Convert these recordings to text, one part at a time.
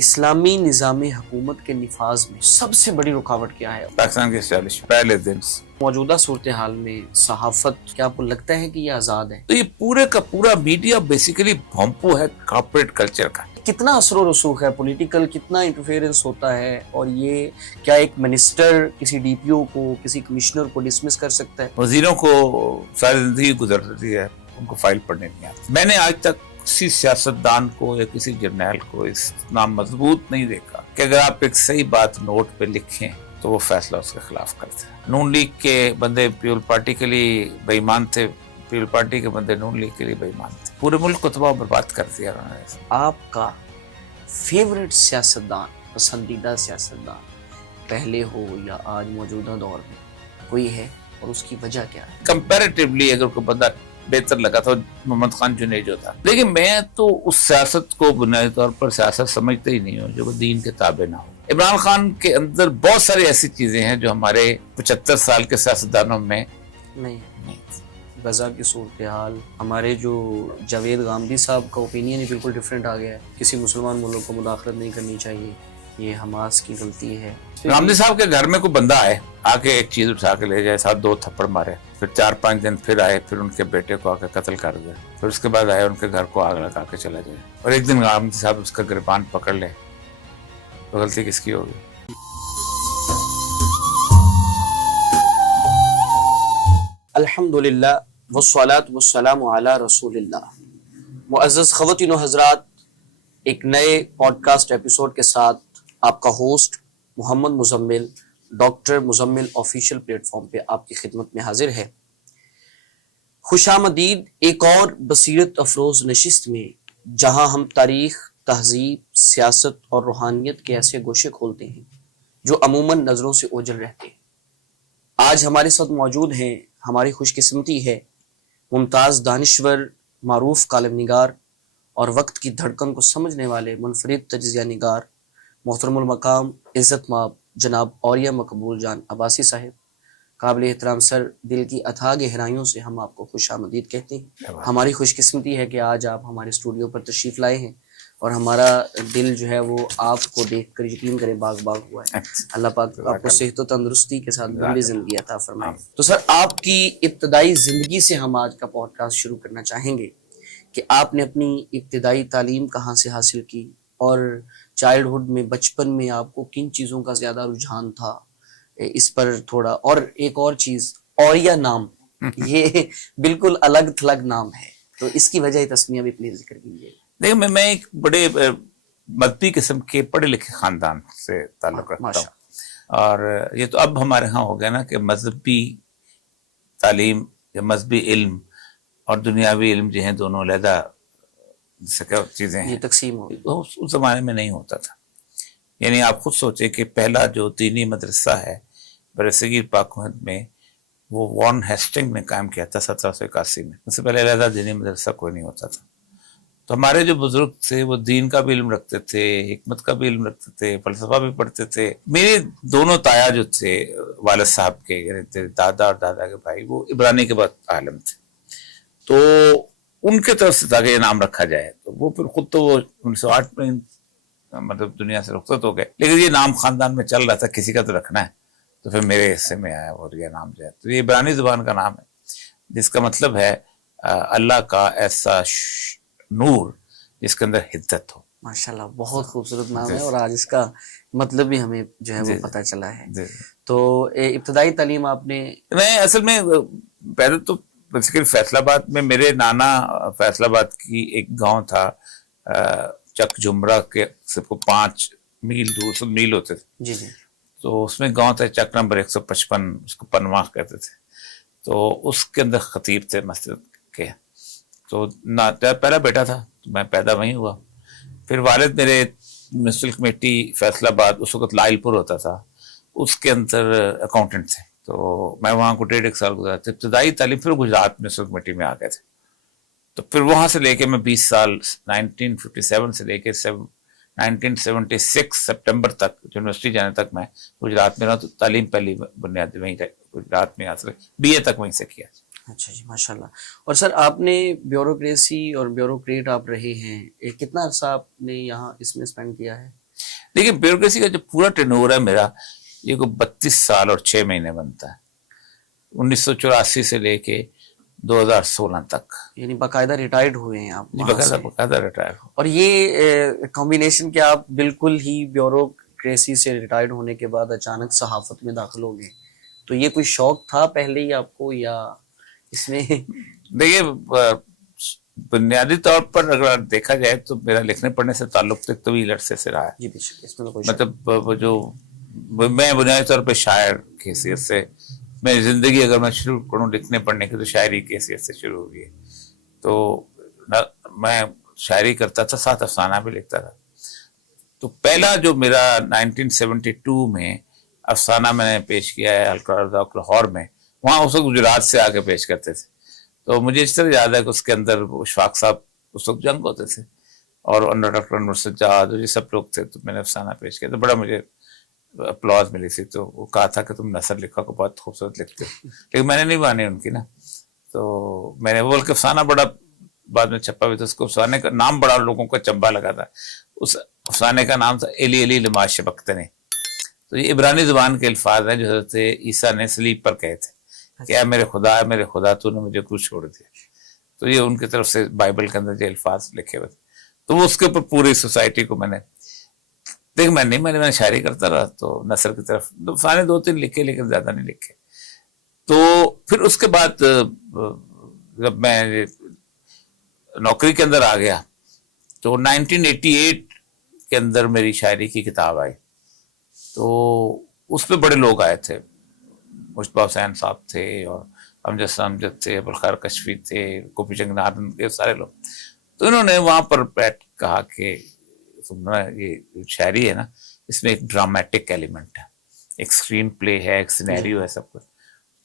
اسلامی نظام حکومت کے نفاذ میں سب سے بڑی رکاوٹ کیا ہے؟ پاکستان کے اسٹیبلش پہلے دن سے موجودہ صورتحال میں صحافت کیا آپ کو لگتا ہے کہ یہ آزاد ہے؟ تو یہ پورے کا پورا میڈیا بیسیکلی بھونپو ہے کارپوریٹ کلچر کا. کتنا اثر و رسوخ ہے پولیٹیکل، کتنا انٹرفیئرنس ہوتا ہے، اور یہ کیا ایک منسٹر کسی ڈی پی او کو، کسی کمشنر کو ڈسمس کر سکتا ہے؟ وزیروں کو ساری زندگی گزرتی ہے، ان کو فائل پڑھنے نہیں آتی. میں نے آج تک کسی سیاستدان کو یا کسی جرنیل کو اتنا مضبوط نہیں دیکھا کہ اگر آپ ایک صحیح بات نوٹ پہ لکھیں تو وہ فیصلہ اس کے خلاف کرتے ہیں. نون لیگ کے بندے پیپل پارٹی کے لیے بے ایمان تھے، پیپل پارٹی کے بندے نون لیگ کے لیے بے ایمان تھے. پورے ملک کو تباہ و برباد کر دیا انہوں نے. آپ کا فیورٹ سیاستدان، پسندیدہ سیاستدان پہلے ہو یا آج موجودہ دور میں کوئی ہے، اور اس کی وجہ کیا ہے؟ کمپیریٹیولی اگر کوئی بندہ بہتر لگا تھا محمد خان جنیجو تھا، لیکن میں تو اس سیاست کو بنیادی طور پر سیاست سمجھتے ہی نہیں ہوں جو دین کے تابع نہ ہو. عمران خان کے اندر بہت ساری ایسی چیزیں ہیں جو ہمارے 75 سال کے سیاستدانوں میں نہیں. غزہ کی صورتحال، ہمارے جو جاوید غامدی صاحب کا اوپینین ہی بالکل ڈیفرنٹ آ گیا ہے. کسی مسلمان ملک کو مداخلت نہیں کرنی چاہیے، یہ حماس کی غلطی ہے. غامدی صاحب کے گھر میں کوئی بندہ آئے آ کے ایک چیز اٹھا کے لے جائے، ساتھ 2 تھپڑ مارے، پھر 4-5 دن پھر آئے، پھر ان کے بیٹے کو آ کے قتل کر دے، پھر اس کے بعد آئے ان کے گھر کو آگ لگا کے چلا جائے، اور ایک دن غامدی صاحب اس کا گریبان پکڑ لے، تو غلطی کس کی ہوگی؟ الحمدللہ والصلاة والسلام علی رسول اللہ. معزز خواتین و حضرات، ایک نئے پوڈ کاسٹ ایپیسوڈ کے ساتھ آپ کا host Muhammad Muzammil, doctor Muzammil official platform پہ آپ کی خدمت میں حاضر ہے. خوش آمدید ایک اور بصیرت افروز نشست میں، جہاں ہم تاریخ، تہذیب، سیاست اور روحانیت کے ایسے گوشے کھولتے ہیں جو عموماً نظروں سے اوجھل رہتے ہیں. آج ہمارے ساتھ موجود ہیں، ہماری خوش قسمتی ہے، ممتاز دانشور، معروف کالم نگار اور وقت کی دھڑکن کو سمجھنے والے منفرد تجزیہ نگار، محترم المقام، عزت مآب جناب اولیاء مقبول جان عباسی صاحب. قابل احترام سر، دل کی اتھاہ گہرائیوں سے ہم آپ کو خوش آمدید کہتے ہیں. ہماری خوش قسمتی ہے کہ آج آپ ہمارے اسٹوڈیو پر تشریف لائے ہیں، اور ہمارا دل جو ہے وہ آپ کو دیکھ کر یقین کریں باغ باغ ہوا ہے. اللہ پاک آپ کو صحت و تندرستی کے ساتھ لمبی زندگی عطا فرمائے. تو سر، آپ کی ابتدائی زندگی سے ہم آج کا پوڈ کاسٹ شروع کرنا چاہیں گے کہ آپ نے اپنی ابتدائی تعلیم کہاں سے حاصل کی، اور چائلڈہڈ میں، بچپن میں آپ کو کن چیزوں کا زیادہ رجحان تھا، اس پر تھوڑا. اور ایک اور چیز، اولیاء نام یہ بالکل الگ تھلگ نام ہے، تو اس کی وجہ تسمیہ بھی پلیز ذکر کیجیے. دیکھیں، میں ایک بڑے مذہبی قسم کے پڑھے لکھے خاندان سے تعلق رکھتا ہوں، اور یہ تو اب ہمارے ہاں ہو گیا نا کہ مذہبی تعلیم یا مذہبی علم اور دنیاوی علم جو ہیں دونوں علیحدہ چیزیں ہیں. یہ تقسیم ہو اس زمانے میں نہیں ہوتا تھا. یعنی آپ خود سوچیں کہ پہلا جو دینی مدرسہ ہے برصغیر پاک و ہند میں، وہ وارن ہیسٹنگ نے قائم کیا تھا 1781 میں. اس سے پہلے علیحدہ دینی مدرسہ کوئی نہیں ہوتا تھا. تو ہمارے جو بزرگ تھے وہ دین کا بھی علم رکھتے تھے، حکمت کا بھی علم رکھتے تھے، فلسفہ بھی پڑھتے تھے. میرے دونوں تایا جو تھے والد صاحب کے، یعنی دادا اور دادا کے بھائی، وہ عبرانی کے بعد عالم تھے. تو ان کے طرف سے تھا کہ یہ نام رکھا جائے. تو وہ پھر خود تو وہ 1908 میں مطلب دنیا سے رخصت ہو گئے، لیکن یہ نام خاندان میں چل رہا تھا کسی کا تو رکھنا ہے، تو پھر میرے حصے میں آیا اور یہ نام جو ہے. تو یہ عبرانی زبان کا نام ہے جس کا مطلب ہے اللہ کا ایسا نور جس کے اندر حدت ہو. ماشاءاللہ، بہت خوبصورت نام ہے، اور آج اس کا مطلب بھی ہمیں جو ہے وہ پتہ چلا ہے. تو ابتدائی تعلیم آپ نے؟ میں اصل میں پہلے تو بیسیکلی فیصل آباد میں، میرے نانا فیصل آباد کی ایک گاؤں تھا چک جمرہ کے سے 5 میل دور، سے میل ہوتے تھے. جی جی. تو اس میں گاؤں تھا چک نمبر 155، اس کو پنواں کہتے تھے. تو اس کے اندر خطیب تھے مسجد کے. تو پہلا بیٹا تھا، میں پیدا وہیں ہوا. پھر والد میرے میونسپل کمیٹی فیصل آباد، اس وقت لائل پور ہوتا تھا، اس کے اندر اکاؤنٹنٹ تھے. تو میں وہاں کو 1.5 سال گزارا تھا. ابتدائی تعلیم پھر گجرات میونسپل کمیٹی میں آ گئے تھے. تو پھر وہاں سے لے کے میں 20 سال 1957 سے لے کے 1976 سپٹمبر تک، یونیورسٹی جانے تک میں گجرات میں رہا. تو تعلیم پہلی بنیاد وہیں گجرات میں حاصل، بی اے تک وہیں سے کیا. اچھا جی، ماشاءاللہ. اور سر، آپ نے بیوروکریسی اور بیوروکریٹ آپ رہے ہیں، کتنا عرصہ آپ نے یہاں اس میں اسپینڈ کیا ہے؟ لیکن بیوروکریسی کا جو پورا ٹرن اوور ہے میرا یہ کوئی 32 سال اور 6 مہینے بنتا ہے 1984 سے لے کے 2016 تک. یعنی باقاعدہ ریٹائرڈ ہوئے ہیں آپ وہاں سے. باقاعدہ ریٹائر ہو. اور یہ کمبینیشن کہ آپ بالکل ہی بیوروکریسی سے ریٹائرڈ ہونے کے بعد اچانک صحافت میں داخل ہو گئے, تو یہ کوئی شوق تھا پہلے ہی آپ کو, یا اس میں؟ دیکھیے بنیادی طور پر اگر دیکھا جائے تو میرا لکھنے پڑھنے سے تعلق تو ایک طویل عرصے سے رہا ہے. جی بے شک, اس میں تو کوئی شک مطلب وہ جو میں بنیادی طور پہ شاعر کی حیثیت سے میری زندگی اگر میں شروع کروں لکھنے پڑھنے کی تو شاعری کی حیثیت سے شروع ہوئی ہے. تو میں شاعری کرتا تھا, ساتھ افسانہ بھی لکھتا تھا. تو پہلا جو میرا 1972 میں افسانہ میں نے پیش کیا ہے لاہور میں, وہاں اس وقت گجرات سے آ کے پیش کرتے تھے. تو مجھے اس طرح یاد ہے کہ اس کے اندر اشفاق صاحب اس وقت جنگ ہوتے تھے اور انڈر ڈاکٹر انور سجاد یہ سب لوگ تھے. تو میں نے افسانہ پیش کیا تو بڑا مجھے اپلاز ملی تھی. تو وہ کہا تھا کہ تم نثر لکھا کو بہت خوبصورت لکھتے ہو, لیکن میں نے نہیں مانی ان کی نا. تو میں نے وہ بلکہ افسانہ بڑا بعد میں چھپا بھی تھا, اس کو افسانے کا نام بڑا لوگوں کا چمبا لگا تھا. اس افسانے کا نام تھا ایلی ایلی لماش شبکتنے. تو یہ عبرانی زبان کے الفاظ ہیں جو حضرت عیسیٰ نے صلیب پر کہے تھے کہ اے میرے خدا تو نے مجھے کیوں چھوڑ دیا. تو یہ ان کی طرف سے بائبل کے اندر جو الفاظ لکھے ہوئے تھے. تو وہ اس کے اوپر پوری سوسائٹی کو میں نے شاعری کرتا رہا. تو نثر کی طرف افسانے 2-3 لکھے لیکن زیادہ نہیں لکھے. تو پھر اس کے بعد جب میں نوکری کے اندر آ گیا تو 1988 کے اندر میری شاعری کی کتاب آئی. تو اس پہ بڑے لوگ آئے تھے, مشتبہ حسین صاحب تھے اور امجد تھے, ابوالخیر کشفی تھے, گوپی چند نارن, یہ سارے لوگ. تو انہوں نے وہاں پر بیٹھ کہا کہ یہ شاعری ہے نا, اس میں ایک ڈرامیٹک ایلیمنٹ ہے, ایک اسکرین پلے ہے, ایک سینیریو ہے, سب کچھ.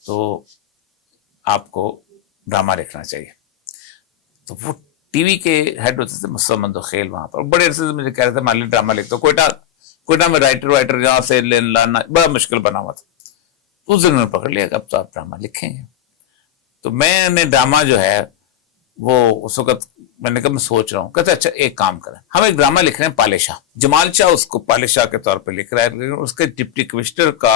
تو آپ کو ڈرامہ لکھنا چاہیے. تو وہ ٹی وی کے ہیڈ ہوتے تھے مسمد خیل وہاں پر, بڑے عرصے سے مجھے کہہ رہے تھے مالی ڈرامہ لکھتا. کوئٹہ میں رائٹر جہاں سے لانا بڑا مشکل بنا ہوا تھا. اس دن میں پکڑ لیا کہ اب تو آپ ڈرامہ لکھیں گے. تو میں نے ڈرامہ جو ہے وہ اس وقت میں نے کہا میں سوچ رہا ہوں. کہتے اچھا ایک کام کریں, ہم ایک ڈرامہ لکھ رہے ہیں پالے شاہ. جمال شاہ اس کو پالے شاہ کے طور پہ لکھ رہا ہے, لیکن اس کے ڈپٹی کمشنر کا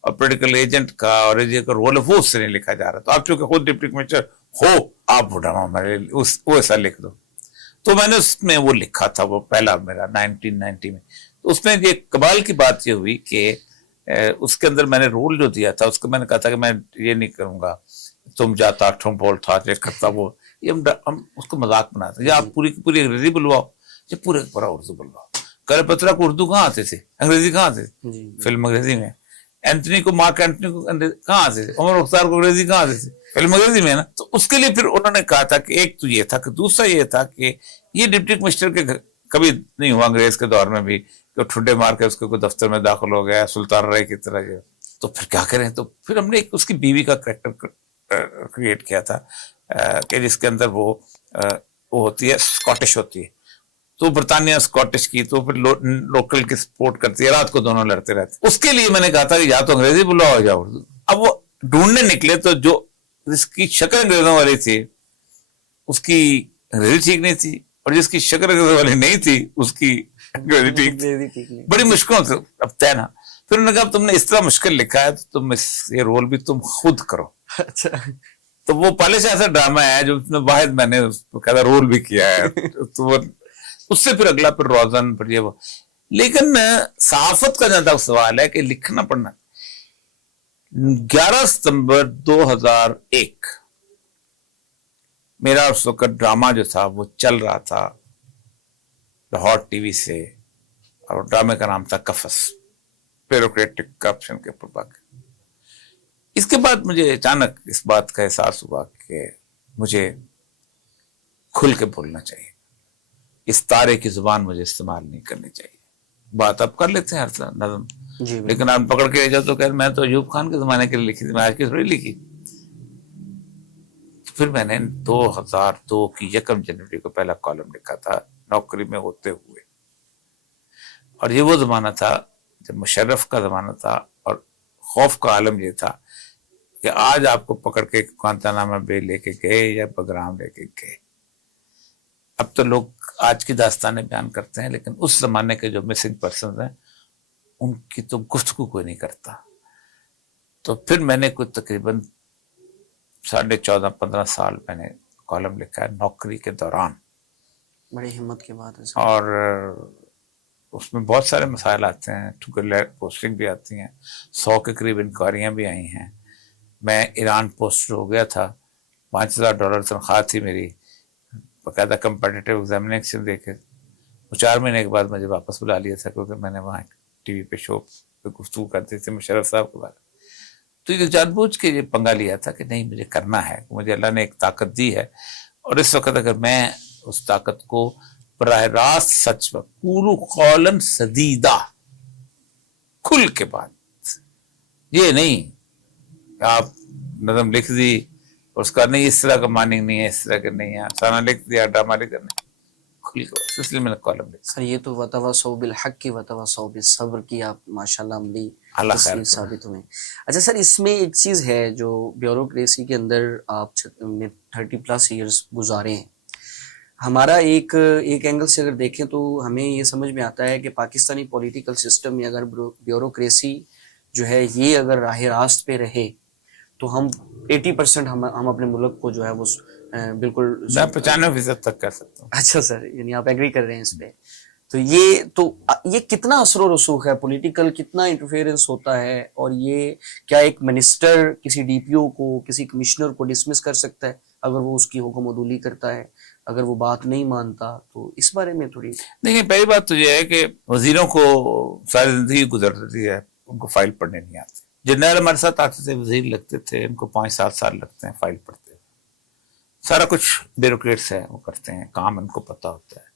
اور پولیٹیکل ایجنٹ کا اور کا رول ہے وہ اس سے نہیں لکھا جا رہا. تو آپ چونکہ خود ڈپٹی کمشنر ہو, آپ وہ ڈرامہ وہ ایسا لکھ دو. تو میں نے اس میں وہ لکھا تھا, وہ پہلا میرا 1990 میں. تو اس میں یہ کمال کی بات یہ ہوئی کہ اس کے اندر میں نے رول جو دیا تھا اس کو میں نے کہا تھا کہ میں یہ نہیں کروں گا تم جاتا ٹھوں بول تھا یہ کرتا وہ, یہ ہم اس کو مذاق بناتے ہیں. یا آپ پوری کی پوری انگریزی بلواؤ یا پورے پورا اردو بلواؤ. کرے پترا کو اردو کہاں آتے تھے, انگریزی کہاں آتے تھے, فلم انگریزی میں. اینٹنی کو مارک اینٹنی کو کہاں آتے تھے, عمر مختار کو انگریزی کہاں آتے تھے, فلم انگریزی میں نا. تو اس کے لیے پھر انہوں نے کہا تھا کہ ایک تو یہ تھا, کہ دوسرا یہ تھا کہ یہ ڈپٹی کمشنر کے کبھی نہیں ہوا انگریز کے دور میں بھی کہ ٹھڈے مار کے اس کے کوئی دفتر میں داخل ہو گیا سلطان رائے کی طرح. تو پھر کیا کریں, تو پھر ہم نے ایک اس کی بیوی کا کریکٹر کریٹ کیا تھا کہ جس کے اندر وہ ہوتی ہے اسکاٹش ہوتی ہے. تو برطانیہ اسکاٹش کی, تو پھر لوکل کی سپورٹ کرتی ہے, رات کو دونوں لڑتے رہتے. اس کے لیے میں نے کہا تھا کہ یا تو انگریزی بلاؤ یا اردو. اب وہ ڈھونڈنے نکلے تو جو جس کی شکل انگریزوں والی تھی اس کی انگریزی ٹھیک نہیں تھی, اور جس کی شکل انگریزوں والی نہیں تھی اس کی انگریزی ٹھیک تھی. بڑی مشکلوں سے اب طے نا. پھر انہوں نے کہا تم نے اس طرح مشکل لکھا ہے تو تم یہ رول بھی تم خود کرو. اچھا, تو وہ پالے شاہ ایسا ڈرامہ ہے جو واحد میں نے رول بھی کیا ہے. تو وہ اس سے پھر اگلا پھر روزن پھر یہ وہ. لیکن صحافت کا جہاں تک سوال ہے کہ لکھنا پڑھنا, 11 ستمبر 2001 میرا اس وقت ڈرامہ جو تھا وہ چل رہا تھا لاہور ٹی وی سے, اور ڈرامے کا نام تھا قفس, بیوروکریٹک کرپشن کے اوپر باقی. اس کے بعد مجھے اچانک اس بات کا احساس ہوا کہ مجھے کھل کے بولنا چاہیے, اس تارے کی زبان مجھے استعمال نہیں کرنی چاہیے. بات آپ کر لیتے ہیں ہر نظم, لیکن آپ پکڑ کے جاؤ تو کہ میں تو ایوب خان کے زمانے کے لیے لکھی تھی, میں آج کی تھوڑی لکھی. پھر میں نے 2002 کی 1 جنوری کو پہلا کالم لکھا تھا نوکری میں ہوتے ہوئے. اور یہ وہ زمانہ تھا جب مشرف کا زمانہ تھا, اور خوف کا عالم یہ تھا کہ آج آپ کو پکڑ کے گوانتانامہ بے لے کے گئے یا بگرام لے کے گئے. اب تو لوگ آج کی داستانیں بیان کرتے ہیں، لیکن اس زمانے کے جو مسنگ پرسنز ہیں ان کی تو گفتگو کوئی نہیں کرتا. تو پھر میں نے کوئی تقریباً 14.5-15 سال میں نے کالم لکھا ہے نوکری کے دوران. بڑی ہمت کی بات ہے سر. اور اس میں بہت سارے مسائل آتے ہیں، ٹوکر پوسٹنگ بھی آتی ہیں، 100 کے قریب انکوائریاں بھی آئی ہیں. میں ایران پوسٹ ہو گیا تھا، $5,000 تنخواہ تھی میری، باقاعدہ کمپٹیٹیو ایگزامینیشن دے کے. 4 مہینے کے بعد مجھے واپس بلا لیا تھا، کیونکہ میں نے وہاں ٹی وی پہ شو پہ گفتگو کرتے تھے مشرف صاحب کے بارے. تو یہ جان بوجھ کے یہ پنگا لیا تھا کہ نہیں مجھے کرنا ہے، مجھے اللہ نے ایک طاقت دی ہے، اور اس وقت اگر میں اس طاقت کو براہ راست سچ پر قولوا قولا سدیدا کھل کے بات، یہ نہیں کہ آپ نظم لکھ دی اور اس کا نہیں اس طرح کا ماننگ نہیں ہے، اس طرح کا نہیں ہے، افسانہ لکھ دیا ڈرامہ لکھ کرنے، کھل کے بات. اس لیے میں نے کالم لکھا. سر یہ تو وتواصوا بالحق کی وتواصوا بالصبر کی آپ ماشاءاللہ عملی اللہ تصویر خیر ثابت ہوئے. اچھا سر، اس میں ایک چیز ہے جو بیوروکریسی کے اندر آپ نے 30+ ایئرس گزارے ہیں. ہمارا ایک اینگل سے اگر دیکھیں تو ہمیں یہ سمجھ میں آتا ہے کہ پاکستانی پولیٹیکل سسٹم میں اگر بیوروکریسی جو ہے یہ اگر راہ راست پہ رہے تو ہم 80% ہم اپنے ملک کو جو ہے وہ بالکل. میں 95% تک کر سکتا ہوں. اچھا سر، یعنی آپ ایگری کر رہے ہیں اس پہ. تو یہ کتنا اثر و رسوخ ہے پولیٹیکل، کتنا انٹرفیئرنس ہوتا ہے، اور یہ کیا ایک منسٹر کسی ڈی پی او کو، کسی کمشنر کو ڈسمس کر سکتا ہے اگر وہ اس کی حکم عدولی کرتا ہے، اگر وہ بات نہیں مانتا؟ تو اس بارے میں تھوڑی. دیکھیں، پہلی بات تو یہ ہے کہ وزیروں کو ساری زندگی گزرتی ہے، ان کو فائل پڑھنے نہیں آتی. جنرل ہمارے ساتھ آتے تھے، وزیر لگتے تھے، ان کو 5-7 سال لگتے ہیں فائل پڑھتے ہیں. سارا کچھ بیوروکریٹس ہے وہ کرتے ہیں، کام ان کو پتہ ہوتا ہے.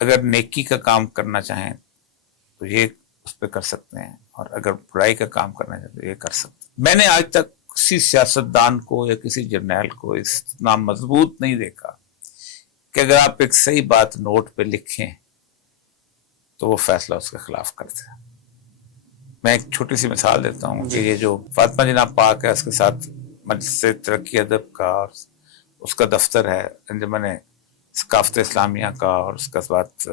اگر نیکی کا کام کرنا چاہیں تو یہ اس پہ کر سکتے ہیں، اور اگر برائی کا کام کرنا چاہیں تو یہ کر سکتے ہیں. میں نے آج تک کسی سیاستدان کو یا کسی جرنیل کو اتنا مضبوط نہیں دیکھا کہ اگر آپ ایک صحیح بات نوٹ پہ لکھیں تو وہ فیصلہ اس کے خلاف کرتے ہیں. میں ایک چھوٹی سی مثال دیتا ہوں کہ یہ جو فاطمہ جناب پاک ہے، اس کے ساتھ مجلس ترقی ادب کا اور اس کا دفتر ہے انجمن ثقافت اسلامیہ کا، اور اس کے بعد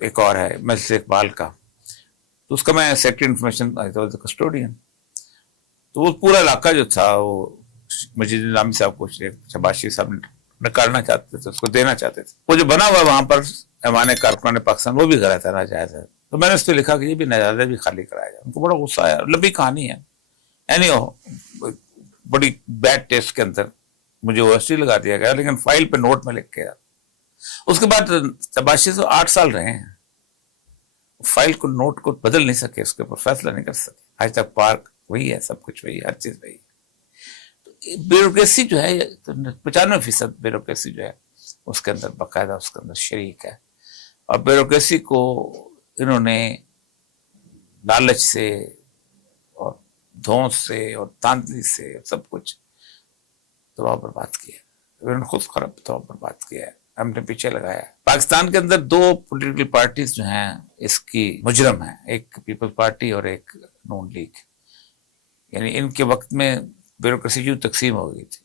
ایک اور ہے مجلس اقبال کا. تو اس کا میں سیکرٹری انفارمیشن کسٹوڈین. تو وہ پورا علاقہ جو تھا وہ مجید نامی صاحب کو شہباز شریف صاحب نکالنا چاہتے تھے، اس کو دینا چاہتے تھے. وہ جو بنا ہوا وہاں پر ایوان کارکنان پاکستان، وہ بھی غلط ہے، ناجائز ہے. تو میں نے اس پہ لکھا کہ یہ بھی ناجائز ہے، بھی خالی کرایا جائے. ان کو بڑا غصہ آیا، لمبی کہانی ہے. بڑی بیڈ ٹیسٹ کے اندر مجھے اویسٹی لگا دیا گیا، لیکن فائل پہ نوٹ میں لکھ کے. اس کے بعد شہباز شریف 8 سال رہے ہیں، فائل کو نوٹ کو بدل نہیں سکے، اس کے اوپر فیصلہ نہیں کر سکے. آج تک پارک وہی ہے، سب کچھ وہی ہے، ہر چیز وہی ہے. بیوروکریسی جو ہے 95% بیوروکریسی جو ہے اس کے اندر باقاعدہ اس کے اندر شریک ہے. اور بیوروکریسی کو انہوں نے لالچ سے اور دھونس سے اور تاندلی سے سب کچھ تباہ برباد کیا ہے. انہوں نے خود خراب تباہ برباد کیا ہے، ہم نے پیچھے لگایا ہے. پاکستان کے اندر 2 پولیٹیکل پارٹیز جو ہیں اس کی مجرم ہیں، ایک پیپل پارٹی اور ایک نون لیگ. یعنی ان کے وقت میں بیوروکریسی یوں تقسیم ہو گئی تھی،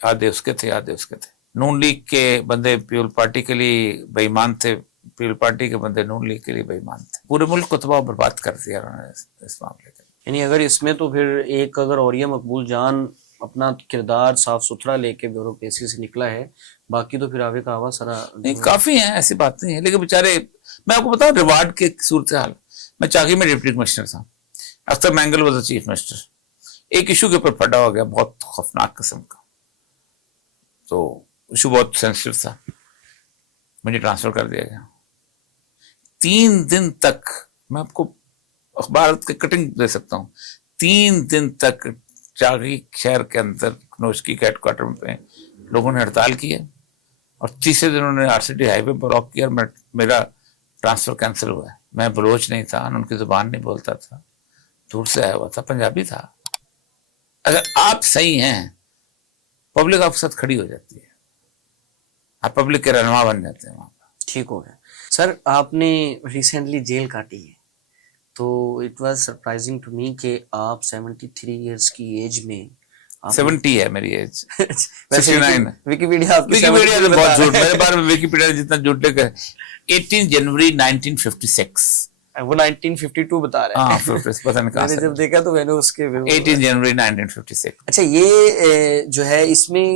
آدھے اس کے تھے آدھے اس کے تھے. نون لیگ کے بندے پیپل پارٹی کے لیے بے ایمان تھے، پیپل پارٹی کے بندے نون لیگ کے لیے بے ایمان تھے. پورے ملک کو تباہ برباد کر دیا انہوں نے اس معاملے کے. یعنی اگر اس میں تو پھر ایک اگر اوریہ مقبول جان اپنا کردار صاف ستھرا لے کے بیوروکریسی سے نکلا ہے، باقی تو پھر آوے کا آوا سارا نہیں کافی ہیں، ایسی بات نہیں ہے. لیکن بیچارے، میں آپ کو بتاؤں ریوارڈ کی صورتحال. میں چاکی میں ڈپٹی کمشنر تھا، Akhtar Mengal was the chief minister. ایک ایشو کے اوپر پھٹا ہو گیا بہت خوفناک قسم کا، تو ایشو بہت سینسٹیو تھا، مجھے ٹرانسفر کر دیا گیا. 3 دن تک، میں آپ کو اخبار کی کٹنگ دے سکتا ہوں، 3 دن تک چاغی شہر کے اندر نوشکی کے ہیڈ کوارٹر پہ لوگوں نے ہڑتال کی ہے، اور تیسرے دن انہوں نے آر سی ٹی ہائی وے پر روک کیا، اور میرا ٹرانسفر کینسل ہوا ہے. میں بلوچ نہیں تھا، ان کی زبان نہیں بولتا تھا، دور سے آیا ہوا تھا، پنجابی تھا. اگر آپ صحیح ہیں پبلک آپ کے ساتھ کھڑی ہو جاتی ہے، آپ پبلک کے رہنما بن جاتے ہیں وہاں پر. ٹھیک ہو گیا. سر آپ نے ریسنٹلی جیل کاٹی ہے، تو it was surprising to me کہ آپ 73 ایئرس کی ایج میں 70 ہے میری ایج. ویسے 69 ویکیپیڈیا آپ کی ویکیپیڈیا سے بہت جھوٹ, میرے بارے میں ویکیپیڈیا جتنا جھوٹ لے کر 18 جنوری 1956 وہ 1952 بتا رہے ہیں. ہاں پتہ نہیں کہاں میں نے سے جب دیکھا تو میں نے اس کے 18 جنوری 1956. اچھا یہ جو ہے اس میں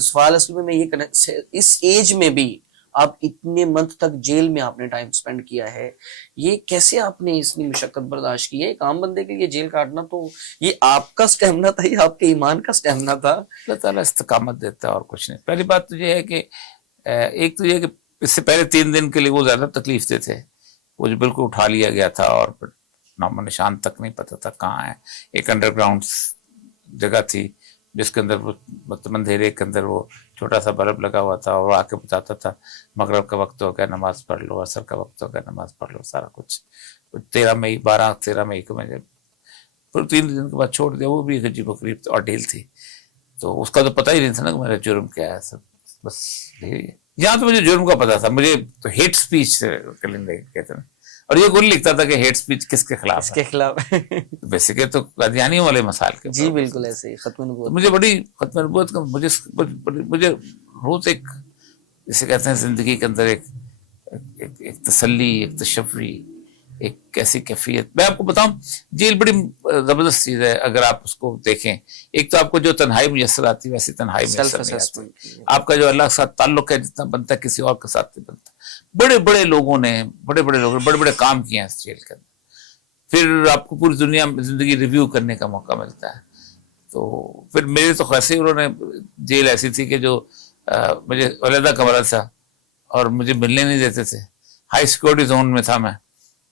سوال اصل میں یہ کرنا, اس ایج میں بھی آپ اتنے منتھ تک جیل میں آپ نے ٹائم سپینڈ کیا ہے, یہ کیسے آپ نے اتنی مشقت برداشت کی ہے؟ ایک عام بندے کے لیے جیل کاٹنا تو یہ آپ کا سٹیمنا تھا, یہ آپ کے ایمان کا سٹیمنا تھا. اللہ تعالیٰ استقامت دیتا ہے اور کچھ نہیں. پہلی بات تو یہ ہے کہ ایک تو یہ کہ اس سے پہلے 3 دن کے لیے وہ زیادہ تکلیف دے تھے, وہ جو بالکل اٹھا لیا گیا تھا اور پھر نام و نشان تک نہیں پتا تھا کہاں ہے. ایک انڈر گراؤنڈ جگہ تھی جس کے اندر مطلب اندھیرے کے اندر وہ چھوٹا سا بلب لگا ہوا تھا, اور آ کے بتاتا تھا مغرب کا وقت ہو گیا نماز پڑھ لو, عصر کا وقت ہو گیا نماز پڑھ لو, سارا کچھ. 13 مئی کو میں پھر 3 دن کے بعد چھوڑ دیا. وہ بھی ایک عجیب و غریب اور ڈھیل تھی, تو اس کا تو پتہ ہی نہیں تھا نا کہ میرا جرم کیا ہے. سب بس یہاں تو مجھے جرم کا پتا تھا, مجھے تو ہیٹ سپیچ کہتے ہیں, اور یہ کون لکھتا تھا کہ ہیٹ سپیچ کس کے خلاف, اس کے خلاف بیسیکلی تو قادیانی والے مسائل کے. جی بالکل ایسے ہی ختم نبوت. مجھے بڑی ختم نبوت کا مجھے روز ایک جسے کہتے ہیں زندگی کے اندر ایک تسلی, ایک تشفی, ایک کیسی کیفیت. میں آپ کو بتاؤں جیل بڑی زبردست چیز ہے اگر آپ اس کو دیکھیں. ایک تو آپ کو جو تنہائی میسر آتی ہے ویسی تنہائی میسر نہیں آتی. آپ کا جو اللہ کے ساتھ تعلق ہے جتنا بنتا ہے کسی اور کے ساتھ نہیں بنتا. بڑے بڑے لوگوں نے بڑے بڑے کام کیے ہیں اس جیل کے اندر. پھر آپ کو پوری دنیا میں زندگی ریویو کرنے کا موقع ملتا ہے. تو پھر میرے تو خاصی انہوں نے جیل ایسی تھی کہ جو مجھے علیحدہ کمرہ تھا اور مجھے ملنے نہیں دیتے تھے. ہائی سیکورٹی زون میں تھا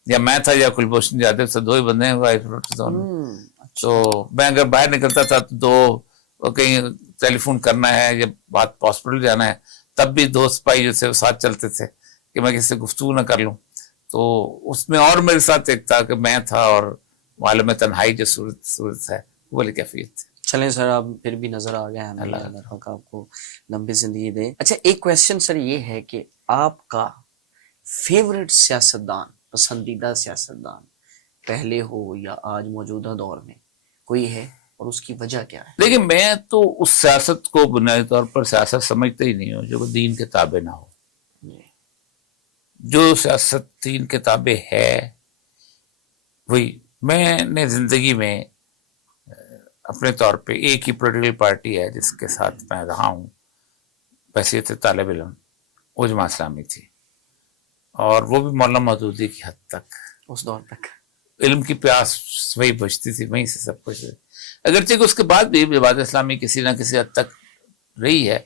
میں تھا یا کلبھوشن جادو تھا, 2 ہی بندے ہیں ہائی سیکورٹی زون میں. تو میں اگر باہر نکلتا تھا تو کہیں ٹیلی فون کرنا ہے یا بات ہاسپٹل جانا ہے, تب بھی 2 سپاہی جو تھے وہ ساتھ چلتے تھے کہ میں کسی سے گفتگو نہ کر لوں. تو اس میں اور میرے ساتھ ایک تھا کہ میں تھا اور عالم تنہائی جو صورت ہے وہ والی کیفیت تھی. چلیں سر, آپ پھر بھی نظر آ گیا ہے, اللہ آپ کو لمبی زندگی دے. اچھا ایک کویسچن سر یہ ہے کہ آپ کا فیوریٹ سیاستدان, پسندیدہ سیاستدان پہلے ہو یا آج موجودہ دور میں کوئی ہے, اور اس کی وجہ کیا ہے؟ دیکھیں میں تو اس سیاست کو بنیادی طور پر سیاست سمجھتا ہی نہیں ہوں جو دین کے تابع نہ ہو. جو سیاست دین کے تابع ہے وہی. میں نے زندگی میں اپنے طور پہ ایک ہی پولیٹیکل پارٹی ہے جس کے ساتھ میں رہا ہوں, بحیثیت طالب علم, وہ جماعت اسلامی تھی, اور وہ بھی مولانا مودودی کی حد تک. اس دور تک علم کی پیاس وہی بجتی تھی, وہیں سے سب کچھ. اگرچہ کہ اس کے بعد بھی جماعت اسلامی کسی نہ کسی حد تک رہی ہے,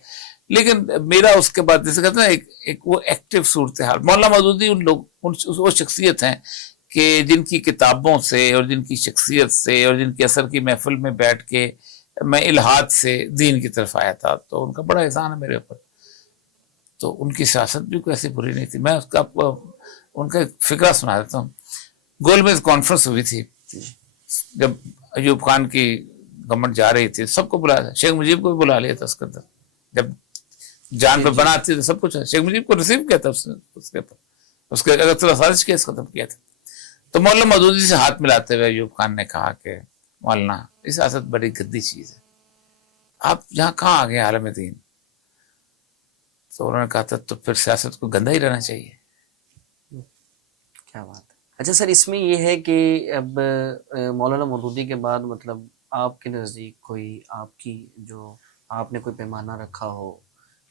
لیکن میرا اس کے بعد جیسے کہتے ہیں ایک وہ ایکٹیو صورتحال. مولانا مودودی وہ شخصیت ہیں کہ جن کی کتابوں سے اور جن کی شخصیت سے اور جن کی اثر کی محفل میں بیٹھ کے میں الہاد سے دین کی طرف آیا تھا, تو ان کا بڑا احسان ہے میرے اوپر. تو ان کی سیاست بھی کوئی ایسی بری نہیں تھی. میں اس کا ان کا فکرہ سنا دیتا ہوں. گول میز کانفرنس ہوئی تھی جب ایوب خان کی گورنمنٹ جا رہی تھی, سب کو بلایا تھا, شیخ مجیب کو بھی بلا لیا تھا اس کے اندر. جب جان پہ بناتی تھی سب کچھ, شیخ مجیب کو ریسیو کیا تھا اس کے اگر سازش کیس ختم کیا تھا. تو مولانا مودودی سے ہاتھ ملاتے ہوئے ایوب خان نے کہا کہ مولانا یہ سیاست بڑی گندی چیز ہے, آپ یہاں کہاں آ گئے عالم دین. تو انہوں نے کہا تھا تو پھر سیاست کو گندا ہی رہنا چاہیے. کیا بات ہے. اچھا سر اس میں یہ ہے کہ اب مولانا مودودی کے بعد مطلب آپ کے نزدیک کوئی آپ کی جو آپ نے کوئی پیمانہ رکھا ہو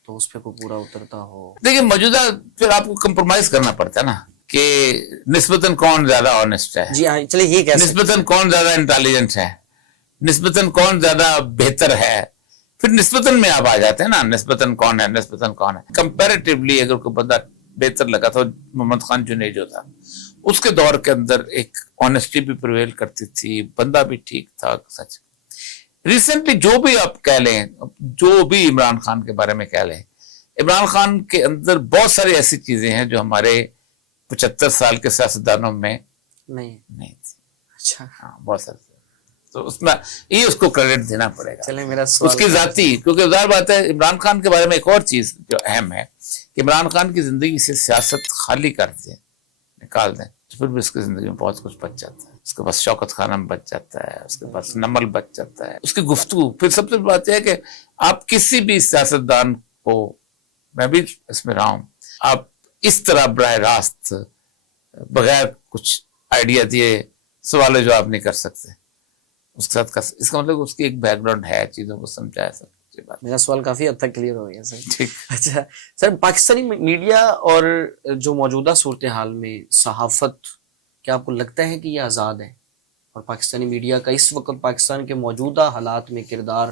تو اس پہ کوئی پورا اترتا ہو؟ دیکھیں موجودہ پھر آپ کو کمپرومائز کرنا پڑتا ہے نا کہ نسبتاً کون زیادہ آنیسٹ ہے. جی ہاں چلیے یہ کہہ نسبتاً کون زیادہ انٹیلیجنٹ ہے, نسبتاً کون زیادہ بہتر ہے. پھر نسبتاً میں آپ آ جاتے ہیں نا, نسبتاً کون ہے, نسبتاً کون ہے. کمپیریٹیولی اگر کوئی بندہ بہتر لگا تھا, محمد خان جنیجو تھا, اس کے دور کے اندر ایک آنیسٹی بھی پریویل کرتی تھی, بندہ بھی ٹھیک تھا. سچ ریسنٹلی جو بھی آپ کہہ لیں, جو بھی عمران خان کے بارے میں کہہ لیں, عمران خان کے اندر بہت ساری ایسی چیزیں ہیں جو ہمارے 75 سال کے سیاستدانوں میں نہیں تھی. اچھا ہاں بہت ساری. تو اس میں یہ اس کو کریڈٹ دینا پڑے گا, چلیں میرا اس کی ذاتی. کیونکہ ظاہر بات ہے عمران خان کے بارے میں ایک اور چیز جو اہم ہے کہ عمران خان کی زندگی سے سیاست خالی کر دیں, نکال دیں, تو تو پھر بھی اس کی زندگی میں بہت کچھ بچ جاتا ہے. اس کے پاس شوکت خانہ میں بچ جاتا ہے, اس کے پاس نمل بچ جاتا ہے, اس کی گفتگو. پھر سب سے بات یہ ہے کہ آپ کسی بھی سیاستدان کو, میں بھی اس میں رہا ہوں, آپ اس طرح براہ راست بغیر کچھ آئیڈیا دیے سوال و جواب نہیں کر سکتے. اس کے ساتھ اس کا مطلب اس کی ایک بیک گراؤنڈ ہے, چیزوں کو سمجھایا سب. میرا سوال کافی حد تک کلیئر ہو گیا سر. ٹھیک. اچھا سر, پاکستانی میڈیا اور جو موجودہ صورتحال میں صحافت, کیا آپ کو لگتا ہے کہ یہ آزاد ہے؟ اور پاکستانی میڈیا کا اس وقت پاکستان کے موجودہ حالات میں کردار,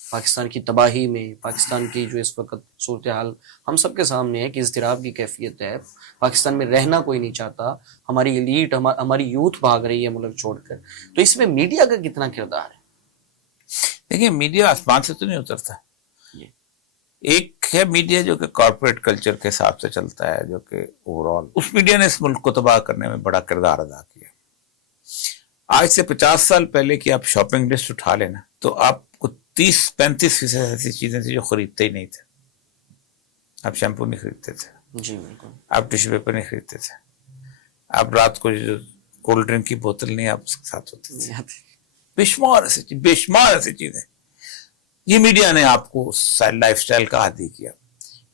پاکستان کی تباہی میں, پاکستان کی جو اس وقت صورتحال ہم سب کے سامنے ہے کہ اضطراب کی کیفیت ہے, پاکستان میں رہنا کوئی نہیں چاہتا, ہماری ایلیٹ, ہماری یوتھ بھاگ رہی ہے ملک چھوڑ کر, تو اس میں میڈیا کا کتنا کردار ہے؟ دیکھیں, میڈیا آسمان سے تو نہیں اترتا. ایک ہے میڈیا جو کہ کارپوریٹ کلچر کے حساب سے چلتا ہے, جو کہ اوور آل اس میڈیا نے اس ملک کو تباہ کرنے میں بڑا کردار ادا کیا. آج سے 50 سال پہلے کی آپ شاپنگ لسٹ اٹھا لینا تو آپ کو 30-35% ایسی چیزیں تھیں جو خریدتے ہی نہیں تھے. آپ شیمپو نہیں خریدتے تھے, جی بالکل, آپ ٹیشو پیپر نہیں خریدتے تھے, آپ رات کو جو کولڈ ڈرنک کی بوتل نہیں آپ کے ساتھ ہوتی تھی, بے شمار ایسی چیزیں. یہ میڈیا نے آپ کو لائف سٹائل کا عادی کیا.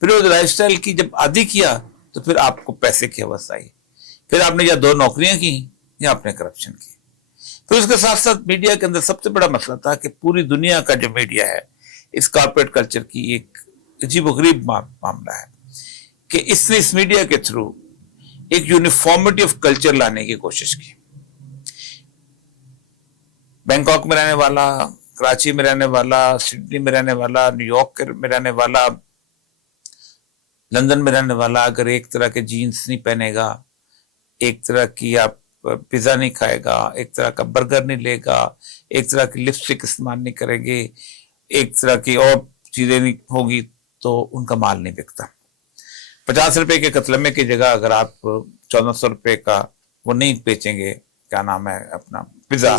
پھر اس لائف سٹائل کی جب عادی کیا تو پھر آپ کو پیسے کی حوث آئی. پھر آپ نے یا 2 نوکریاں کی یا آپ نے کرپشن کی. پھر اس کے ساتھ ساتھ میڈیا کے اندر سب سے بڑا مسئلہ تھا کہ پوری دنیا کا جو میڈیا ہے اس کارپوریٹ کلچر کی ایک عجیب و غریب معاملہ ہے کہ اس نے اس میڈیا کے تھرو ایک یونیفارمٹی آف کلچر لانے کی کوشش کی. بینکاک میں رہنے والا, کراچی میں رہنے والا, سڈنی میں رہنے والا, نیو یارک میں رہنے والا, لندن میں رہنے والا اگر ایک طرح کے جینز نہیں پہنے گا, ایک طرح کی آپ پیزا نہیں کھائے گا, ایک طرح کا برگر نہیں لے گا, ایک طرح کی لپسٹک استعمال نہیں کریں گے, ایک طرح کی اور چیزیں نہیں ہوگی تو ان کا مال نہیں بکتا. 50 روپے کے قتلمے کی جگہ اگر آپ 1400 روپے کا وہ نہیں بیچیں گے, کیا نام ہے اپنا, پیزا,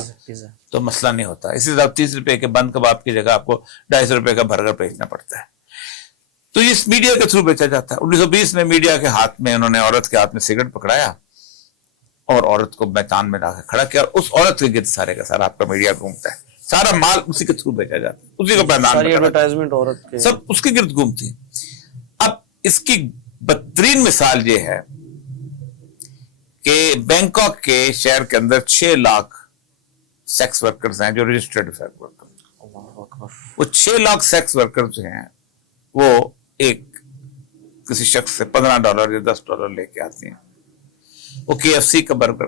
تو مسئلہ نہیں ہوتا. اسی طرح 30 روپے کے بند کباب کی جگہ آپ کو 250 روپے کا برگر بیچنا پڑتا ہے. تو اس میڈیا کے تھرو بیچا جاتا ہے. 1920 میں میڈیا کے ہاتھ میں انہوں نے عورت کے ہاتھ میں سگریٹ پکڑایا اور عورت کو میدان میں لا کے کھڑا کیا, اور اس عورت کے گرد سارے کا سارا آپ کا میڈیا گھومتا ہے. سارا مال اسی کے تھرو بیچا جاتا ہے, اسی کو ساری ایڈورٹائزمنٹ عورت کے سب اس کے گرد گھومتی. اب اس کی بدترین مثال یہ ہے کہ بینکاک کے شہر کے اندر 6 لاکھ سیکس ورکرز ہیں جو رجسٹرڈ سیکس ورکر. وہ 6 لاکھ سیکس ورکر جو ہیں وہ ایک کسی شخص سے $15 یا $10 لے کے آتی ہیں. وہ KFC کا برگر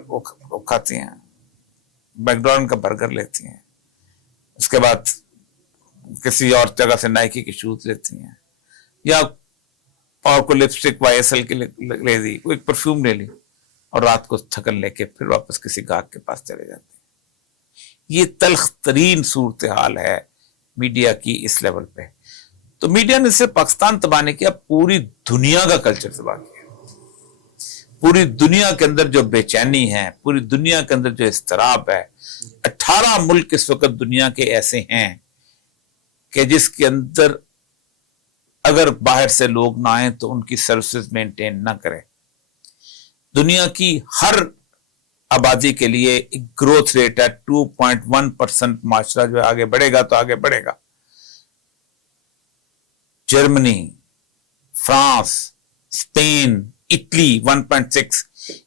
کھاتی ہیں, میکڈونلڈ کا برگر لیتی ہیں, اس کے بعد کسی اور جگہ سے نائکی کے شوز لیتی ہیں, یا اور کوئی لپسٹک YSL کی لے دی, کوئی پرفیوم لے لی, اور رات کو تھکن لے کے پھر واپس کسی گاہک کے پاس چلے جاتے ہیں. یہ تلخ ترین صورتحال ہے میڈیا کی اس لیول پہ. تو میڈیا نے صرف پاکستان تباہ نہیں کیا, پوری دنیا کا کلچر تباہ کیا. پوری دنیا کے اندر جو بے چینی ہے, پوری دنیا کے اندر جو اضطراب ہے, 18 ملک اس وقت دنیا کے ایسے ہیں کہ جس کے اندر اگر باہر سے لوگ نہ آئیں تو ان کی سروسز مینٹین نہ کریں. دنیا کی ہر آبادی کے لیے ایک گروتھ ریٹ ہے 2.1%. معاشرہ جو آگے بڑھے گا تو آگے بڑھے گا. Germany, France, Spain, Italy 1.6.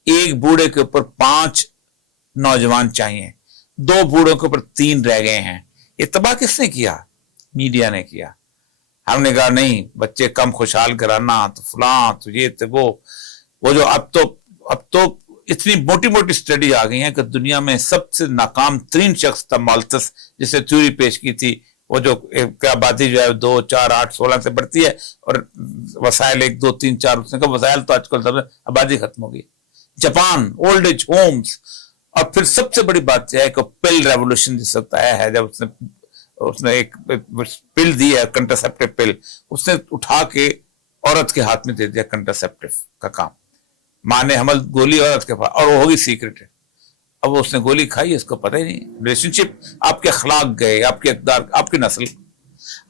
ایک بوڑھے کے اوپر 5 نوجوان چاہیے, 2 بوڑھوں کے اوپر 3 رہ گئے ہیں. یہ تباہ کس نے کیا؟ میڈیا نے کیا. ہم نے کہا نہیں بچے کم خوشحال کرانا تو فلاں تو یہ تو وہ جو اب تو اتنی موٹی موٹی اسٹڈی آ گئی ہیں کہ دنیا میں سب سے ناکام ترین شخص تھا مالتس, جس نے تھیوری پیش کی تھی وہ جو آبادی جو ہے 2, 4, 8, 16 سے بڑھتی ہے اور وسائل 1, 2, 3, 4, اس نے کہا وسائل تو آج کل آبادی ختم ہو گئی. Japan old age homes. اور پھر سب سے بڑی بات یہ ہے کہ پل ریولوشن جس وقت آیا ہے, جب اس نے ایک پل دی ہے کنٹرسپٹیو پل, اس نے اٹھا کے عورت کے ہاتھ میں دے دیا کنٹرسپٹیو کا کام. ماں نے حمل گولی عورت کے پاس, اور وہ ہوگی سیکرٹ ہے. اب اس نے گولی کھائی, اس کو پتہ ہی نہیں. ریلیشن شپ آپ کے اخلاق گئے, آپ کے اقدار, آپ کی نسل.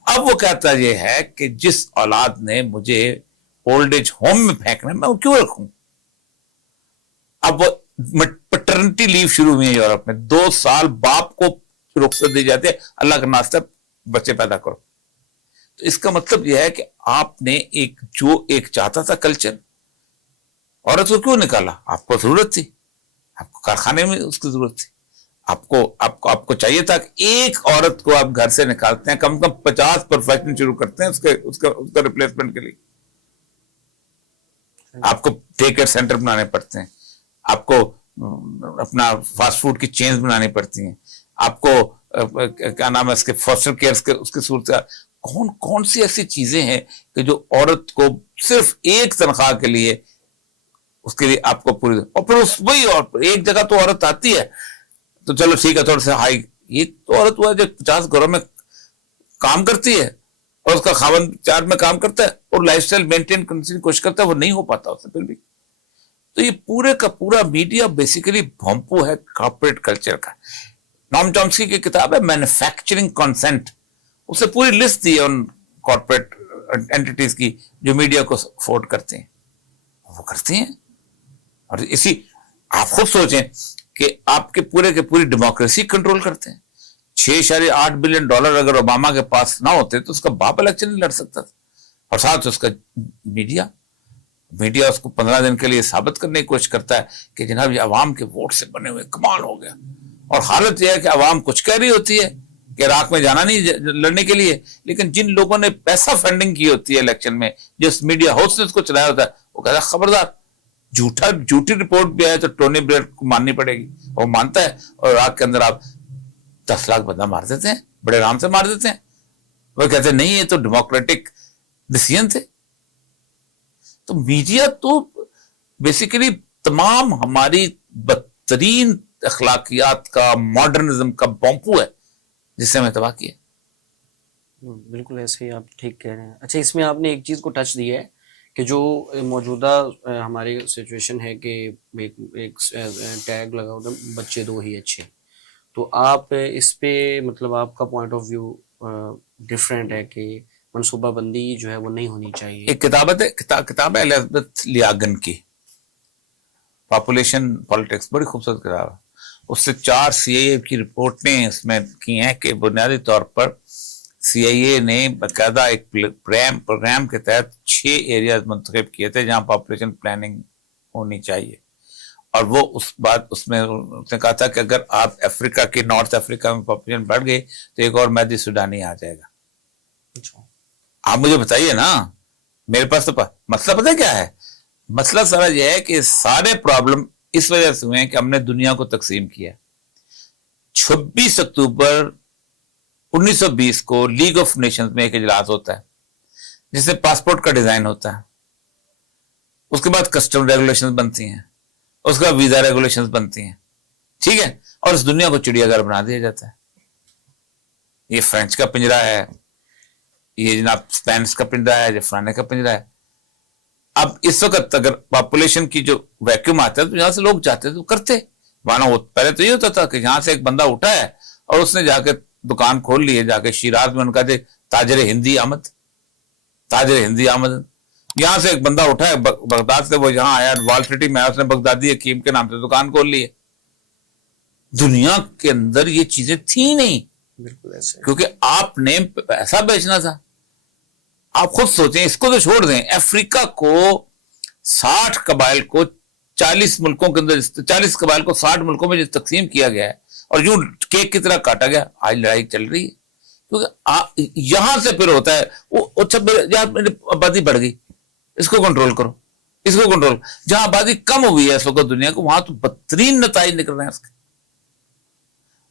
اب وہ کہتا یہ ہے کہ جس اولاد نے مجھے اولڈ ایج ہوم میں پھینکنا میں وہ کیوں رکھوں. اب وہ پیٹرنٹی لیو شروع ہوئی ہے یورپ میں. 2 سال باپ کو رخصت دی جاتی ہے, اللہ کا ناصر بچے پیدا کرو. تو اس کا مطلب یہ ہے کہ آپ نے ایک چاہتا تھا کلچر, عورت کو کیوں نکالا؟ آپ کو ضرورت تھی, آپ کو کارخانے میں اس کی ضرورت تھی, آپ کو چاہیے تھا کہ ایک عورت کو آپ گھر سے نکالتے ہیں, کم از کم 50 پروفیشن شروع کرتے ہیں اس کا ریپلیسمنٹ کے لیے. آپ کو ٹیک کیئر سینٹر بنانے پڑتے ہیں, آپ کو اپنا فاسٹ فوڈ کی چینز بنانی پڑتی ہیں, آپ کو کیا نام ہے اس کے فاسٹر کیئر اس کی صورت. کون سی ایسی چیزیں ہیں کہ جو عورت کو صرف ایک تنخواہ کے لیے اس کے لیے آپ کو پوری, اور پھر وہی اور ایک جگہ تو عورت آتی ہے تو چلو ٹھیک ہے تھوڑا سا ہائی, یہ تو عورت ہوا جو 50 گھروں میں کام کرتی ہے اور اس کا خاوند 4 میں کام کرتا ہے اور لائف سٹائل مینٹین کرنے کی کوشش کرتا ہے, وہ نہیں ہو پاتا اس سے پھر بھی. تو یہ پورے کا پورا میڈیا بیسیکلی بھونپو ہے کارپوریٹ کلچر کا. نام چومسکی کی کتاب ہے مینوفیکچرنگ کنسنٹ, اس سے پوری لسٹ دی ہے ان کارپوریٹ اینٹیز کی جو میڈیا کو افورڈ کرتے ہیں, وہ کرتے ہیں. اور اسی آپ خود سوچیں کہ آپ کے پوری ڈیموکریسی کنٹرول کرتے ہیں. $6.8 بلین اگر اوباما کے پاس نہ ہوتے تو اس کا باپ الیکشن نہیں لڑ سکتا تھا. اور ساتھ اس کا میڈیا اس کو 15 دن کے لیے ثابت کرنے کی کوشش کرتا ہے کہ جناب یہ عوام کے ووٹ سے بنے ہوئے کمال ہو گیا. اور حالت یہ ہے کہ عوام کچھ کہہ رہی ہوتی ہے کہ عراق میں جانا نہیں لڑنے کے لیے, لیکن جن لوگوں نے پیسہ فنڈنگ کی ہوتی ہے الیکشن میں, جس میڈیا ہاؤس نے اس کو چلایا ہوتا ہے, وہ کہتا ہے خبردار, جھوٹی رپورٹ بھی آئے تو ٹونی بلیئر کو ماننی پڑے گی. وہ مانتا ہے اور عراق کے اندر آپ 10 لاکھ بندہ مار دیتے ہیں, بڑے آرام سے مار دیتے ہیں. وہ کہتے ہیں نہیں یہ تو ڈیموکریٹک ڈیسیژن تھے. تو میڈیا تو بیسیکلی تمام ہماری بدترین اخلاقیات کا, ماڈرنزم کا بومپو ہے جس سے ہمیں تباہ کیا. بالکل ایسے ہی آپ ٹھیک کہہ رہے ہیں. اچھا, اس میں آپ نے ایک چیز کو ٹچ دی ہے کہ جو موجودہ ہماری سچویشن ہے کہ ایک ٹیگ لگا ہوتا ہے بچے 2 ہی اچھے, تو آپ اس پہ مطلب آپ کا پوائنٹ آف ویو ڈفرینٹ ہے کہ منصوبہ بندی جو ہے وہ نہیں ہونی چاہیے. ایک کتاب ہے الزبتھ لیاگن کی, پاپولیشن پالیٹکس, بڑی خوبصورت کتاب ہے. اس سے 4 CIA کی رپورٹیں اس میں کی ہیں کہ بنیادی طور پر CIA نے باقاعدہ ایک پروگرام کے تحت 6 ایریاز منتخب کیے تھے جہاں پاپولیشن پلاننگ ہونی چاہیے. اور وہ اس میں اس نے کہا تھا کہ اگر آپ افریقہ کے نارتھ افریقہ میں پاپولیشن بڑھ گئی تو ایک اور مہدی سوڈانی آ جائے گا. آپ مجھے بتائیے نا, میرے پاس تو مسئلہ پتہ کیا ہے؟ مسئلہ سارا یہ ہے کہ سارے پرابلم اس وجہ سے ہوئے ہیں کہ ہم نے دنیا کو تقسیم کیا. 26 اکتوبر 1920 کو لیگ آف نیشنز میں ایک اجلاس ہوتا ہے جس سے پاسپورٹ کا ڈیزائن ہوتا ہے, اس کے بعد کسٹم ریگولیشنز بنتی ہیں, اس کا ویزا ریگولیشنز بنتی ہیں, ٹھیک ہے, اور اس دنیا کو چڑیا گھر بنا دیا جاتا ہے. یہ فرینچ کا پنجرا ہے, یہ جناب اسپینش کا پنجرا ہے, یہ فلانے کا پنجرا ہے. اب اس وقت اگر پاپولیشن کی جو ویکیوم آتا ہے تو یہاں سے لوگ چاہتے تو کرتے, وہاں پہلے تو یہ ہوتا تھا کہ یہاں سے ایک بندہ اٹھا ہے اور اس نے جا کے دکان کھول لی ہے, جا کے شیراز میں ان کا تاجر ہندی آمد. یہاں سے ایک بندہ اٹھا ہے بغداد سے, وہ یہاں آیا وال سٹی میں, اس نے بغدادی حکیم کے نام سے دکان کھول لی ہے. دنیا کے اندر یہ چیزیں تھیں نہیں, بالکل ایسے, کیونکہ آپ نے پیسہ بیچنا تھا. آپ خود سوچیں, اس کو تو چھوڑ دیں, افریقہ کو 60 قبائل کو 40 ملکوں کے اندر 40 قبائل کو 60 ملکوں میں تقسیم کیا گیا ہے اور یوں کیک کی طرح کاٹا گیا. آج لڑائی چل رہی ہے کیونکہ یہاں سے پھر ہوتا ہے وہ اچھا آبادی بڑھ گئی, اس کو کنٹرول کرو, اس کو کنٹرول. جہاں آبادی کم ہوئی ہے اس وقت دنیا کو, وہاں تو بدترین نتائج نکل رہے ہیں اس کے.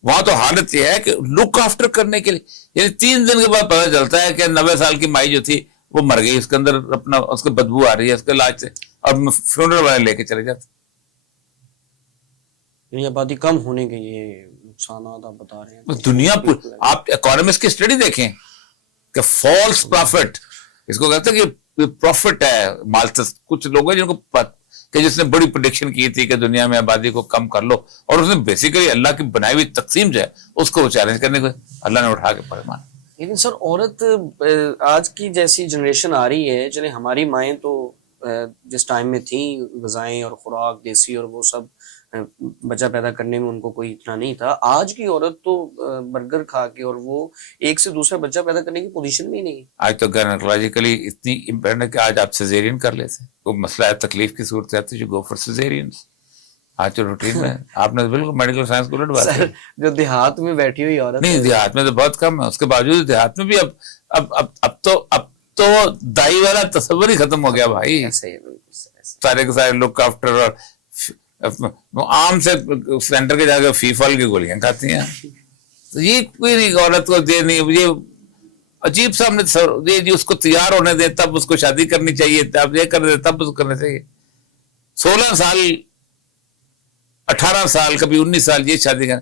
وہاں تو حالت یہ ہے کہ لک آفٹر کرنے کے لیے, یعنی 3 دن کے بعد پتہ چلتا ہے کہ 90 سال کی مائی جو تھی وہ مر گئی, اس کے اندر اپنا اس کو بدبو آ رہی ہے اس کے علاج سے, اور فیونرل والے لے کے چلے جاتے. یعنی آبادی کم ہونے کے یہ نقصانات آپ بتا رہے ہیں. دنیا آپ اکانومسٹ کی اسٹڈی دیکھیں کہ فالس پروفٹ, اس کو کہتے ہیں کہ پروفٹ ہے مالتس. کچھ لوگ ہیں جن کو کہ جس نے بڑی پریڈکشن کی تھی کہ دنیا میں آبادی کو کم کر لو, اور اس نے بیسیکلی اللہ کی بنائی ہوئی تقسیم جو ہے اس کو وہ چیلنج کرنے کو اللہ نے اٹھا کے پڑے مان. لیکن سر عورت آج کی جیسی جنریشن آ رہی ہے, چلے ہماری مائیں تو جس ٹائم میں تھیں غذائیں اور خوراک دیسی اور وہ سب بچہ پیدا کرنے میں ان کو کوئی اتنا نہیں تھا. آج کی عورت تو برگر کھا کے اور وہ ایک سے دوسرا بچہ پیدا کرنے کی پوزیشن میں ہی نہیں. آج تو گائنیکولوجیکلی اتنی امپیرنٹ ہے کہ آج آپ سیزیرین کر لیتے ہیں. کوئی مسئلہ ہے, تکلیف کی صورت آتی ہے, جو گو فار سیزیرین. آج تو روٹین میں آپ نے بالکل میڈیکل سائنس کو الٹ بات ہے. جو دیہات میں بیٹھی ہوئی عورت, نہیں دیہات میں تو بہت کم ہے, اس کے باوجود دیہات میں بھی اب تو دائی والا تصور ہی ختم ہو گیا بھائی. سارے کے سارے لک آفٹر, اور عام سے سینٹر کے جا کے فیفال کی گولیاں کھاتی ہیں. تو یہ کوئی نہیں عورت کو دے نہیں, یہ عجیب سا ہم نے یہ اس کو تیار ہونے دے تب اس کو شادی کرنی چاہیے, تب یہ کر دے تب اس کو کرنا چاہیے. 16 سال 18 سال کبھی 19 سال یہ شادی کرنا.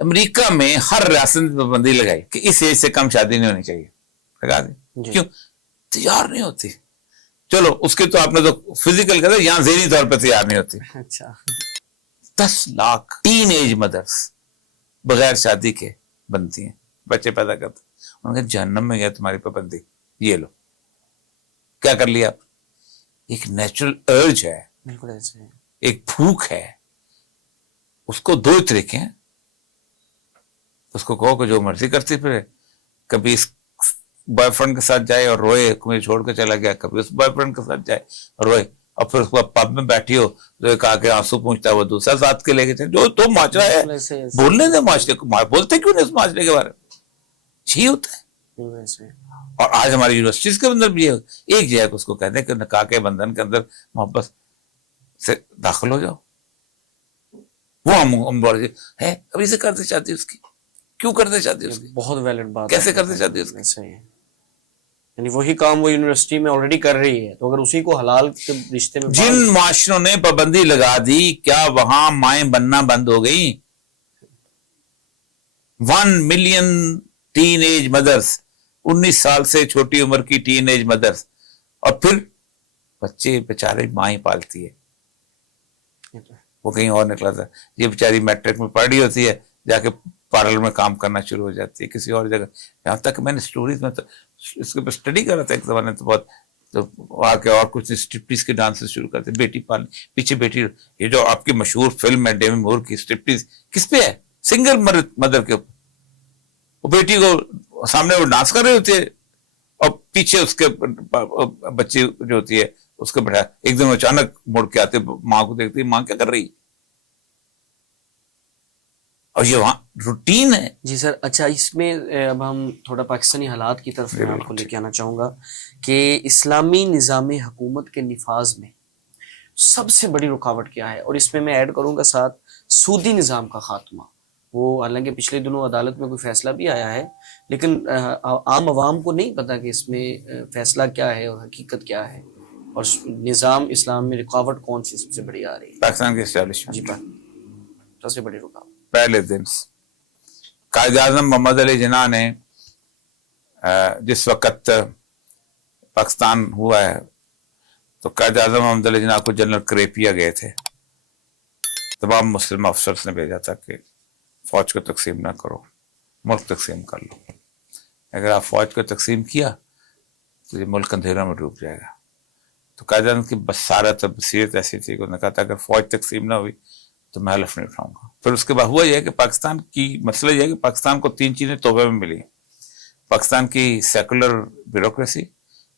امریکہ میں ہر ریاست میں پابندی لگائی کہ اس ایج سے کم شادی نہیں ہونی چاہیے, لگا دی. کیوں؟ تیار نہیں ہوتی. چلو اس کے تو آپ نے تو فزیکل کہا, یہاں ذہنی طور پہ تیار نہیں ہوتی. اچھا 10 لاکھ ٹین ایج مدرس بغیر شادی کے بنتی ہیں, بچے پیدا کرتے. ان کے جہنم میں گیا تمہاری پابندی, یہ لو کیا کر لیا آپ. ایک نیچرل ارج ہے, بالکل ایسے ہے, ایک بھوک ہے, اس کو 2 طریقے ہیں. اس کو کہو کہ جو مرضی کرتی پھرے, کبھی اس بوائے فرینڈ کے ساتھ جائے اور روئے مجھے چھوڑ کے چلا گیا, کبھی اس بوائے فرینڈ کے ساتھ جائے اور روئے, اور پھر اس کو پب میں بیٹھی ہو تو ایک آ کے آنسو پوچھتا ہے, وہ دوسرا ساتھ کے لے کے چلے. جو تو معاشرہ ہے, بولنے دے معاشرے کو, بولتے کیوں نہیں اس معاشرے کے بارے میں. یہی ہوتا ہے. اور آج ہماری یونیورسٹیز کے اندر بھی یہ ایک جگہ کو اس کو کہتے ہیں کہ نکاح کے بندھن کے اندر محبت سے داخل ہو جاؤ. وہ ہم ہے ابھی سے کرتے چاہتی اس کی, کیوں کرتے چاہتی اس کی, بہت ویلڈ بات, کیسے کرتے چاہتی اس کی. صحیح ہے, یعنی وہی کام وہ یونیورسٹی میں آلریڈی کر رہی ہے, تو اگر اسی کو حلال کے رشتے میں جن معاشروں نے پابندی لگا دی, کیا وہاں مائیں بننا بند ہو گئی؟ 1 ملین ٹین ایج مدرس, 19 سال سے چھوٹی عمر کی ٹین ایج مدرس, اور پھر بچے بیچارے مائیں پالتی ہے. وہ کہیں اور نکلا تھا, یہ بیچاری میٹرک میں پڑھ رہی ہوتی ہے, جا کے پارلر میں کام کرنا شروع ہو جاتی ہے کسی اور جگہ. یہاں تک میں نے اسٹوریز میں تو اس کے اوپر اسٹڈی کر رہا تھا ایک زمانے, تو بہت تو آ کے اور کچھ اسٹرپٹیز کے ڈانسز شروع کرتے, بیٹی پالنے پیچھے بیٹی. یہ جو آپ کی مشہور فلم ہے ڈیمی مور کی اسٹرپٹیز, کس پہ ہے؟ سنگل مدر کے اوپر. وہ بیٹی کو سامنے وہ ڈانس کر رہی ہوتی ہے اور پیچھے اس کے بچی جو ہوتی ہے اس کو بٹھایا. ایک دن اچانک مڑ کے آتے, ماں کو دیکھتی, ماں کیا کر رہی, اور یہ وہاں روٹین ہے. جی سر, اچھا اس میں اب ہم تھوڑا پاکستانی حالات کی طرف میں آپ کو لے کے آنا چاہوں گا کہ اسلامی نظام حکومت کے نفاذ میں سب سے بڑی رکاوٹ کیا ہے, اور اس میں ایڈ کروں گا ساتھ سودی نظام کا خاتمہ. وہ حالانکہ پچھلے دنوں عدالت میں کوئی فیصلہ بھی آیا ہے, لیکن عام عوام کو نہیں پتا کہ اس میں فیصلہ کیا ہے اور حقیقت کیا ہے, اور نظام اسلام میں رکاوٹ کون سی سب سے بڑی آ رہی ہے. پاکستان کے اسٹیبلشمنٹ, جی سب سے بڑی رکاوٹ. پہلے دن قائد اعظم محمد علی جناح نے جس وقت پاکستان ہوا ہے, تو قائد اعظم محمد علی جناح کو جنرل کریپیا گئے تھے, تمام مسلم افسرز نے بھیجا تھا کہ فوج کو تقسیم نہ کرو, ملک تقسیم کر لو. اگر آپ فوج کو تقسیم کیا تو یہ ملک اندھیروں میں ڈوب جائے گا. تو قائد اعظم کی بصارت اور بصیرت ایسی تھی کہ انہوں نے کہا تھا اگر فوج تقسیم نہ ہوئی تو میں حلف نہیں اٹھاؤں گا. پھر اس کے بعد ہوا یہ ہے کہ پاکستان کی مسئلہ یہ ہے کہ پاکستان کو 3 چیزیں تحفے میں ملی. پاکستان کی سیکولر بیوروکریسی,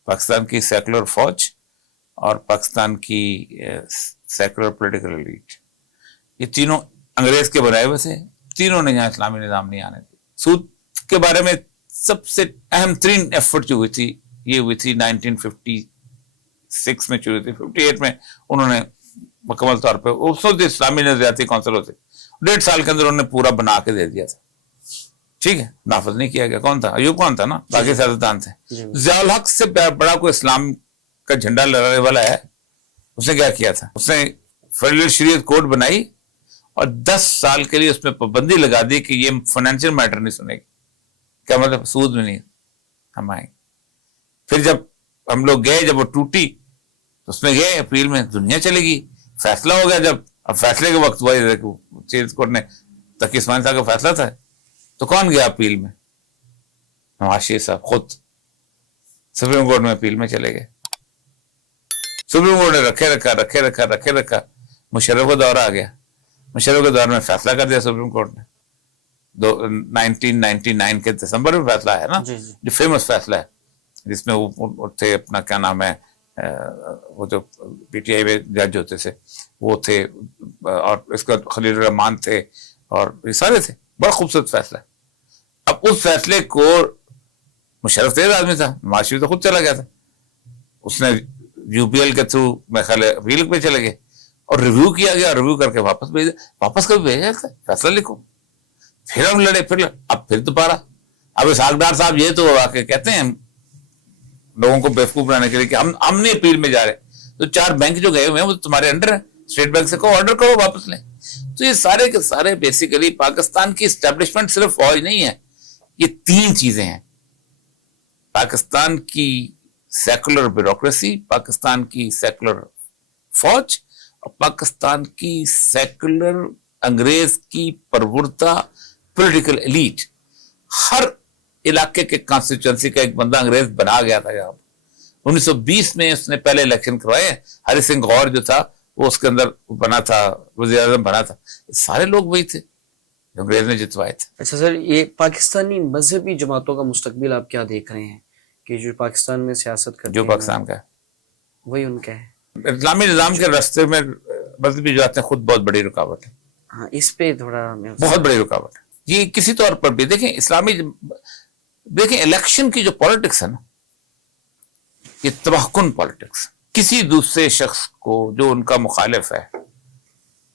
پاکستان کی سیکولر فوج, اور پاکستان کی سیکولر پولیٹیکل ایلیٹ. یہ تینوں انگریز کے بنائے ہوئے تھے, تینوں نے یہاں اسلامی نظام نہیں آنے دی. سود کے بارے میں سب سے اہم ترین ایفرٹ جو ہوئی تھی یہ ہوئی تھی 1956 میں شروع تھی. 58 میں انہوں نے مکمل طور پہ, اس وقت اسلامی نظریاتی کونسل ہوتے, 1.5 سال کے اندر انہوں نے پورا بنا کے دے دیا تھا. ٹھیک ہے, نافذ نہیں کیا گیا. کون تھا؟ ایوب خان تھا نا, باقی سیاستدان تھے. ضیاء الحق سے بڑا کوئی اسلام کا جھنڈا لہرانے والا ہے, اس نے کیا کیا تھا, اس نے فیڈرل شریعت کوڈ بنائی اور 10 سال کے لیے اس میں پابندی لگا دی کہ یہ فائنینشیل میٹر نہیں سنے گی. کیا مطلب؟ سود میں نہیں ہم آئیں گے. پھر جب ہم لوگ گئے, جب وہ ٹوٹی تو اس میں گئے اپریل میں, دنیا چلے گی. فیصلہ ہو گیا, جب اب فیصلے کے وقت ہوا چیز کورٹ نے, تقی عثمانی صاحب کا فیصلہ تھا, تو کون گیا اپیل میں؟ نواز شریف صاحب خود سپریم کورٹ میں اپیل میں چلے گئے. سپریم کورٹ نے رکھے رکھا. مشرف کا دورہ آ گیا, مشرف کے دور میں فیصلہ کر دیا سپریم کورٹ نے 1999 کے دسمبر میں فیصلہ ہے نا, جو فیمس فیصلہ ہے جس میں وہ تھے اپنا کیا نام ہے وہ جو پی ٹی آئی میں جج ہوتے تھے وہ تھے, اور اس کا خلیل الرحمان تھے, اور یہ سارے تھے. بڑا خوبصورت فیصلہ ہے. اب اس فیصلے کو مشرف تیز آدمی تھا, نواز شریف تو خود چلا گیا تھا, اس نے یو پی ایل کے تھرو میں خیال اپیل پہ چلے گئے اور ریویو کیا گیا, ریویو کر کے واپس بھیجا. واپس کبھی بھیجا تھا فیصلہ لکھو, پھر ہم لڑے, اب پھر دوبارہ. اب اسحاق صاحب یہ تو واقع کہتے ہیں لوگوں کو بیوقوف بنانے کے لیے کہ ہم نے اپیل میں جا رہے, تو 4 بینک جو گئے ہوئے ہیں وہ تمہارے انڈر ہیں, اسٹیٹ بینک سے کہو آرڈر کرو واپس لیں. تو یہ سارے کے سارے بیسیکلی پاکستان کی اسٹیبلشمنٹ صرف فوج نہیں ہے, یہ 3 چیزیں ہیں. پاکستان کی سیکولر بیوروکریسی, پاکستان کی سیکولر فوج, اور پاکستان کی سیکولر انگریز کی پروردہ پولیٹیکل ایلیٹ. ہر علاقے کے کانسٹیچوئنسی کا ایک بندہ انگریز بنا گیا تھا. یہاں 1920 میں اس نے پہلے الیکشن کروائے, ہری سنگھ غور جو تھا وہ اس کے اندر بنا تھا, وزیر اعظم بنا تھا. سارے لوگ وہی تھے جو انگریز نے جتوائے تھے. اچھا سر, یہ پاکستانی مذہبی جماعتوں کا مستقبل آپ کیا دیکھ رہے ہیں کہ جو پاکستان میں سیاست کرتے جو پاکستان کا ہے وہی ان کا ہے؟ اسلامی نظام کے راستے میں مذہبی جماعتیں خود بہت بڑی رکاوٹ ہے. ہاں, اس پہ تھوڑا بہت بڑی رکاوٹ ہے. یہ کسی طور پر بھی دیکھیں اسلامی, دیکھیں الیکشن کی جو پالیٹکس ہے نا, یہ تباہ-کن پالیٹکس. کسی دوسرے شخص کو جو ان کا مخالف ہے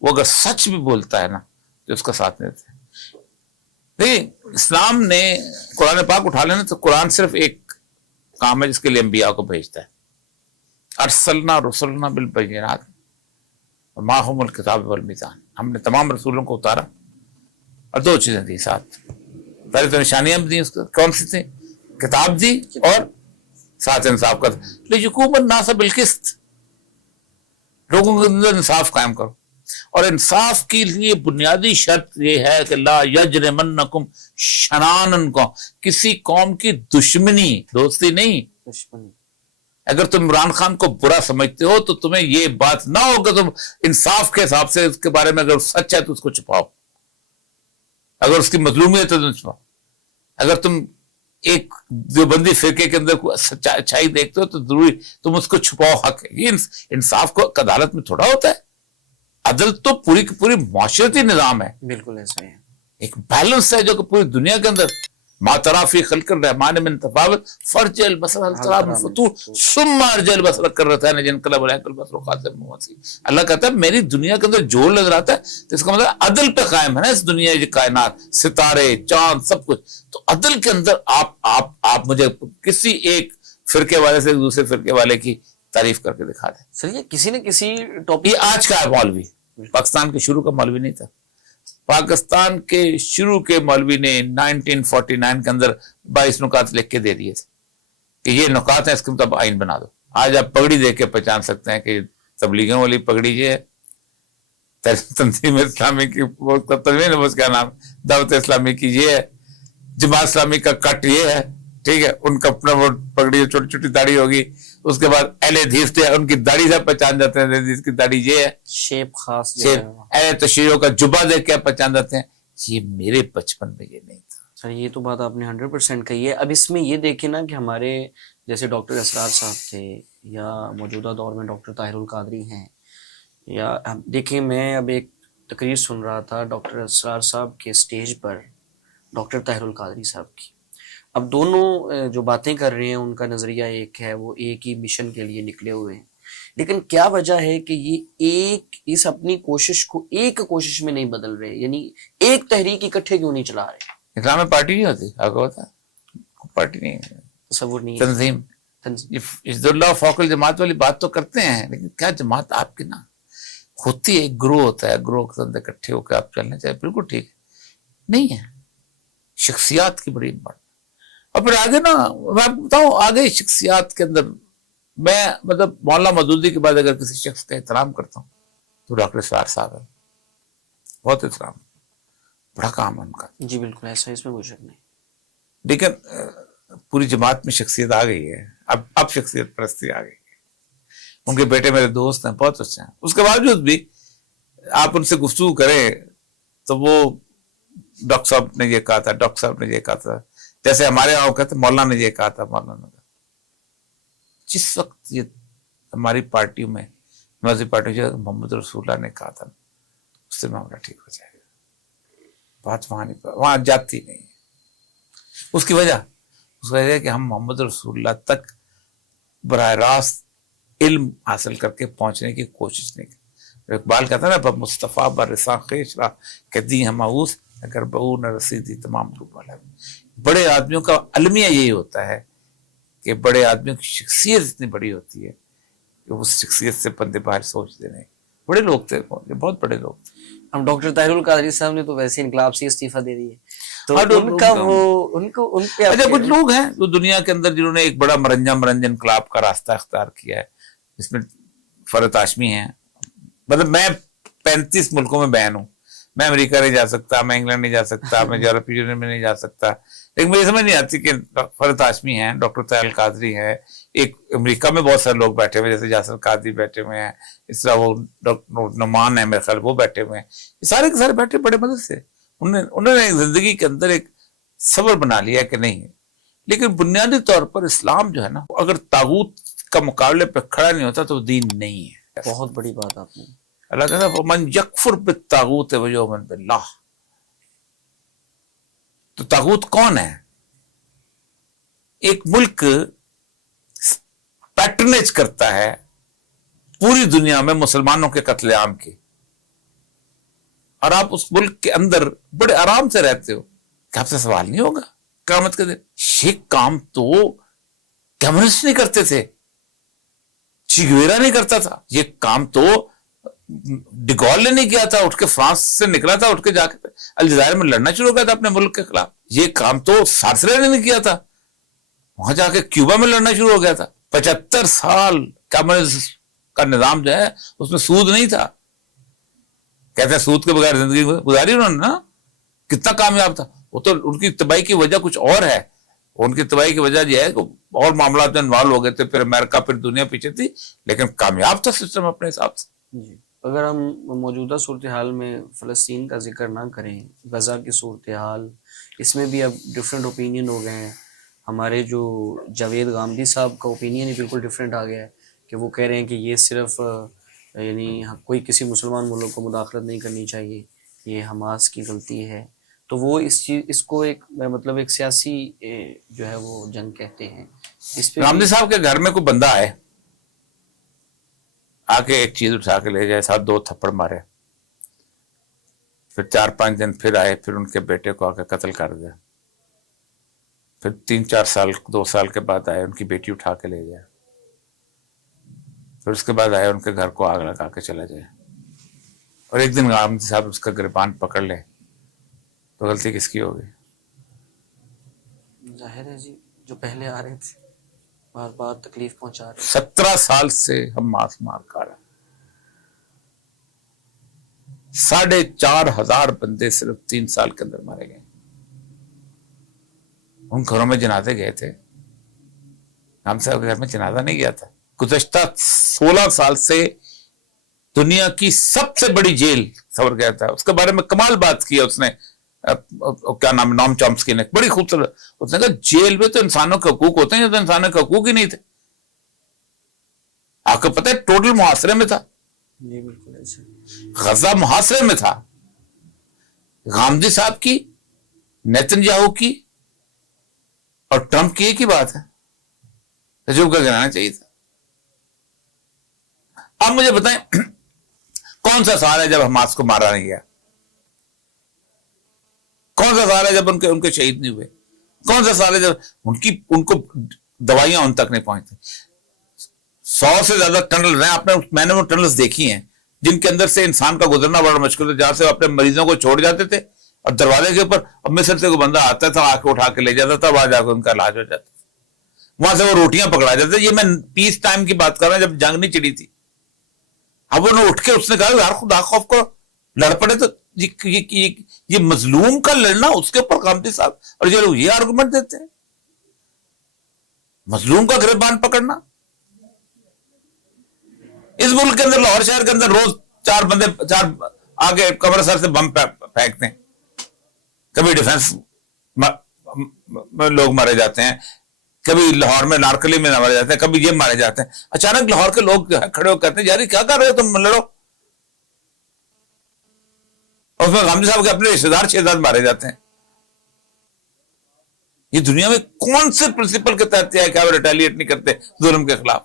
وہ اگر سچ بھی بولتا ہے نا تو اس کا ساتھ نہیں دیتے. دیکھیں اسلام نے قرآن پاک اٹھا لینا تو قرآن صرف ایک کام ہے جس کے لیے انبیاء کو بھیجتا ہے. ارسلنا رسلنا بالبینات وما هم الکتاب والمیزان, ہم نے تمام رسولوں کو اتارا اور 2 چیزیں دی ساتھ. پہلے تو نشانیاں بھی دی, اس کو کون سی تھی؟ کتاب دی اور ساتھ انصاف کا. لیکن الناس بالقسط, لوگوں کے اندر انصاف قائم کرو. اور انصاف کے لیے بنیادی شرط یہ ہے کہ لا یجرمنکم شنان قوم, کسی قوم کی دشمنی, دوستی نہیں. اگر تم عمران خان کو برا سمجھتے ہو تو تمہیں یہ بات نہ ہو کہ تم انصاف کے حساب سے اس کے بارے میں اگر سچ ہے تو اس کو چھپاؤ, اگر اس کی مظلومیت ہے تو چھپاؤ. اگر تم ایک دیوبندی فرقے کے اندر اچھائی دیکھتے ہو تو ضروری تم اس کو چھپاؤ, حق ہے. یہ انصاف کو عدالت میں تھوڑا ہوتا ہے. عدل تو پوری کی پوری معاشرتی نظام ہے. بالکل ایسا ہے, ایک بیلنس ہے جو کہ پوری دنیا کے اندر ما تری فی خلق الرحمن من تفاوت فرجع البصر هل ترى من فطور ثم ارجع البصر کرتين ينقلب اليك البصر خاسئا وهو حسير. اللہ کہتا ہے میری دنیا کے اندر جوڑ نظر آتا ہے تو اس کا مطلب عدل پہ قائم ہے نا اس دنیا کی کائنات, ستارے, چاند, سب کچھ. تو عدل کے اندر آپ مجھے کسی ایک فرقے والے سے دوسرے فرقے والے کی تعریف کر کے دکھا دیں. سر یہ کسی نہ کسی ٹاپک, یہ آج کا مولوی, پاکستان کے شروع کا مولوی نہیں تھا. پاکستان کے شروع کے مولوی نے 1949 کے اندر 22 نکات لکھ کے دے دیے تھے کہ یہ نکات ہیں, اس کے مطابق آئین بنا دو. آج آپ پگڑی دیکھ کے پہچان سکتے ہیں کہ تبلیغوں والی پگڑی یہ ہے, تنظیم اسلامی کی تنظیم اس کا نام دعوت اسلامی کی یہ ہے, جماعت اسلامی کا کٹ یہ ہے, ٹھیک ہے, ان کا اپنا وہ پگڑی چھوٹی چھوٹی داڑھی ہوگی. اس کے بعد اہل حدیث تھے, ان کی داڑھی سے پہچان جاتے ہیں, حدیث کی داڑھی یہ ہے, شیپ خاص, اہل تشیعوں کا جبہ دیکھ کے پہچان جاتے ہیں. یہ میرے بچپن میں یہ نہیں تھا. سر یہ تو بات آپ نے 100% کہی ہے. اب اس میں یہ دیکھیں نا کہ ہمارے جیسے ڈاکٹر اسرار صاحب تھے یا موجودہ دور میں ڈاکٹر طاہر القادری ہیں, یا دیکھیں میں اب ایک تقریر سن رہا تھا ڈاکٹر اسرار صاحب کے سٹیج پر ڈاکٹر طاہر القادری صاحب کی. اب دونوں جو باتیں کر رہے ہیں ان کا نظریہ ایک ہے, وہ ایک ہی مشن کے لیے نکلے ہوئے ہیں, لیکن کیا وجہ ہے کہ یہ ایک اس اپنی کوشش کو ایک کوشش میں نہیں بدل رہے, یعنی ایک تحریک اکٹھے کیوں نہیں چلا رہے؟ اسلام میں پارٹی نہیں ہوتی, آپ کو پتا ہے پارٹی نہیں ہے, تصور نہیں, تنظیم. عزت اللہ فوق الجماعت والی بات تو کرتے ہیں, لیکن کیا جماعت آپ کی نا ہوتی ہے, ایک گروہ ہوتا ہے, گروہ کے اندر اکٹھے ہو کے آپ چلنا چاہیے, بالکل ٹھیک نہیں ہے. شخصیات کی بڑی امپورٹنٹ. اور پھر آگے نا میں آپ کو بتاؤں, آگے شخصیات کے اندر میں مطلب مولانا مودودی کے بعد اگر کسی شخص کا احترام کرتا ہوں تو ڈاکٹر اسرار صاحب ہے. بہت احترام, بڑا کام ہے ان کا. جی بالکل ایسا, اس میں کوئی شک نہیں. لیکن پوری جماعت میں شخصیت آ گئی ہے, اب شخصیت پرستی آ گئی ہے. ان کے بیٹے میرے دوست ہیں, بہت اچھے ہیں, اس کے باوجود بھی آپ ان سے گفتگو کریں تو وہ ڈاکٹر صاحب نے یہ کہا تھا، ڈاکٹر صاحب نے یہ کہا تھا، جیسے ہمارے یہاں کہتے مولانا نے یہ کہا تھا، مولانا نے. جس وقت یہ ہماری پارٹی میں نمازی پارٹی جو محمد رسول اللہ نے کہا تھا اس سے معاملہ ٹھیک ہو جائے گا، بات وہاں جاتی نہیں ہے. اس کی وجہ ہے کہ ہم محمد رسول اللہ تک براہ راست علم حاصل کر کے پہنچنے کی کوشش نہیں کی. اقبال کہتا ہے نا مصطفیٰ برساں خیش را کہ دی ہم معوس اگر بہو نہ رسیدی تمام لوگ والا. بڑے آدمیوں کا المیہ یہی ہوتا ہے کہ بڑے آدمیوں کی شخصیت اتنی بڑی ہوتی ہے کہ اس شخصیت سے بندے باہر سوچتے نہیں. بڑے لوگ تھے، بہت بڑے لوگ تھے. ہم ڈاکٹر طاہر القادری صاحب نے تو ویسے انقلاب سے استعفیٰ دے دی ہے، تو ہاں، ان کا وہ ان پہ اچھا کچھ لوگ ہیں جو دنیا کے اندر جنہوں نے ایک بڑا مرنجن انقلاب کا راستہ اختیار کیا ہے، جس میں فرحت ہاشمی ہیں. مطلب میں 35 ملکوں میں بین ہوں، میں امریکہ نہیں جا سکتا، میں انگلینڈ نہیں جا سکتا، میں یورپی یونین میں نہیں جا سکتا، لیکن مجھے سمجھ نہیں آتی کہ فرحت ہاشمی ہیں، ڈاکٹر طاہر القادری ہیں، ایک امریکہ میں بہت سارے لوگ بیٹھے ہوئے جیسے یاسر قادری بیٹھے ہوئے ہیں، اس طرح وہ ڈاکٹر نعمان ہے میرے خیال وہ بیٹھے ہوئے ہیں، یہ سارے کے سارے بیٹھے بڑے مدد سے. انہوں نے زندگی کے اندر ایک صبر بنا لیا کہ نہیں. لیکن بنیادی طور پر اسلام جو ہے نا، اگر طاغوت کا مقابلے پہ کھڑا نہیں ہوتا تو دین نہیں ہے. بہت بڑی بات آپ نے. اللہ کہتا ہے من یکفر بالطاغوت ویؤمن باللہ. تو طاغوت کون ہے؟ ایک ملک پیٹرنیج کرتا ہے پوری دنیا میں مسلمانوں کے قتل عام کی، اور آپ اس ملک کے اندر بڑے آرام سے رہتے ہو کہ آپ سے سوال نہیں ہوگا قیامت کے دن. یہ کام تو کمیونسٹ نہیں کرتے تھے، چی گویرا نہیں کرتا تھا، یہ کام تو ڈیگول نے نہیں کیا تھا، اٹھ کے فرانس سے نکلا تھا، اٹھ کے جا کے الجزائر میں لڑنا شروع ہو گیا تھا اپنے ملک کے خلاف. یہ کام تو سارسرے نے نہیں کیا تھا، وہاں جا کے کیوبا میں لڑنا شروع ہو گیا تھا. 75 سال کمیونسٹ کا نظام جو ہے اس میں سود نہیں تھا. کہتے ہیں سود کے بغیر زندگی گزاری انہوں نے نا، کتنا کامیاب تھا. وہ تو ان کی تباہی کی وجہ کچھ اور ہے، ان کی تباہی کی وجہ یہ ہے کہ اور معاملات میں انوالو ہو گئے تھے، پھر امریکہ پھر دنیا پیچھے تھی، لیکن کامیاب تھا سسٹم اپنے حساب سے. جی اگر ہم موجودہ صورتحال میں فلسطین کا ذکر نہ کریں، غزہ کی صورتحال، اس میں بھی اب ڈفرینٹ اوپینین ہو گئے ہیں. ہمارے جو جاوید غامدی صاحب کا اوپینین ہی بالکل ڈفرینٹ آ گیا ہے کہ وہ کہہ رہے ہیں کہ یہ صرف یعنی کوئی کسی مسلمان ملک کو مداخلت نہیں کرنی چاہیے، یہ حماس کی غلطی ہے. تو وہ اس کو ایک مطلب ایک سیاسی جو ہے وہ جنگ کہتے ہیں. اس پہ غامدی صاحب کے گھر میں کوئی بندہ آئے، آ کے ایک چیز اٹھا کے لے جائے، ساتھ 2 تھپڑ مارے، پھر 4-5 دن پھر آئے، پھر ان کے بیٹے کو آ کے قتل کر دیا، پھر 3-4 سال 2 سال کے بعد آئے، ان کی بیٹی اٹھا کے لے جائے، پھر اس کے بعد آئے ان کے گھر کو آگ لگا کے چلا جائے، اور ایک دن غامدی صاحب اس کا گریبان پکڑ لے، تو غلطی کس کی ہوگی؟ ظاہر ہے جی، جو پہلے آ رہے تھے بار بار تکلیف پہنچا رہے. 17 سال سے ہم مار کھا رہے، 4,500 بندے صرف 3 سال کے اندر مارے گئے. ان گھروں میں جنازے گئے تھے، ہم صاحب کے گھر میں جنازہ نہیں گیا تھا. گزشتہ 16 سال سے دنیا کی سب سے بڑی جیل سور گیا تھا. اس کے بارے میں کمال بات کی ہے اس نے، کیا نام، نام چامسکی نے، بڑی خوبصورت. اس نے کہا جیل میں تو انسانوں کے حقوق ہوتے ہیں، تو انسانوں کے حقوق ہی نہیں تھے. آپ کو پتہ ہے ٹوٹل محاصرے میں تھا، جی بالکل ایسے. غزہ محاصرے میں تھا. غامدی صاحب کی، نیتن یاہو کی اور ٹرمپ کی ایک ہی بات ہے، تجربہ گرانا چاہیے تھا. اب مجھے بتائیں کون سا سال ہے جب حماس کو مارا نہیں گیا؟ کون سا سال ہے جب ان کے شہید نہیں ہوئے؟ کون سا سال ہے جب ان کو دوائیاں ان تک نہیں پہنچتی؟ 100 سے زیادہ ٹنل ہیں، میں نے وہ ٹنلز دیکھی ہیں جن کے اندر سے انسان کا گزرنا بڑا مشکل ہے، جہاں سے اپنے مریضوں کو چھوڑ جاتے تھے اور دروازے کے اوپر اب مصر سے کوئی بندہ آتا تھا، آ کے اٹھا کے لے جاتا تھا، وہاں جا کے ان کا علاج ہو جاتا تھا، وہاں سے وہ روٹیاں پکڑا جاتے. یہ میں پیس ٹائم کی بات کر رہا ہوں، جب جنگ نہیں چڑی تھی. اب انہوں نے اٹھ کے اس نے کہا یار خدا خوف کو لڑ پڑے. تو یہ مظلوم کا لڑنا، اس کے اوپر غامدی صاحب اور یہ لوگ یہ آرگومنٹ دیتے ہیں، مظلوم کا گریبان پکڑنا. اس ملک کے اندر لاہور شہر کے اندر روز 4 آگے کمر سر سے بم پھینکتے ہیں. کبھی ڈیفنس لوگ مارے جاتے ہیں, کبھی لاہور میں نارکلی میں مارے جاتے ہیں, کبھی یہ مارے جاتے ہیں. اچانک لاہور کے لوگ جو ہے کھڑے ہو کہتے ہیں یار کیا کر رہے ہو تم, لڑو. اور اس میں غامدی صاحب کے اپنے رشتے دار 6 مارے جاتے ہیں. یہ دنیا میں کون سے پرنسپل کے تحت ہے کہ آپ ریٹیلیٹ نہیں کرتے ظلم کے خلاف؟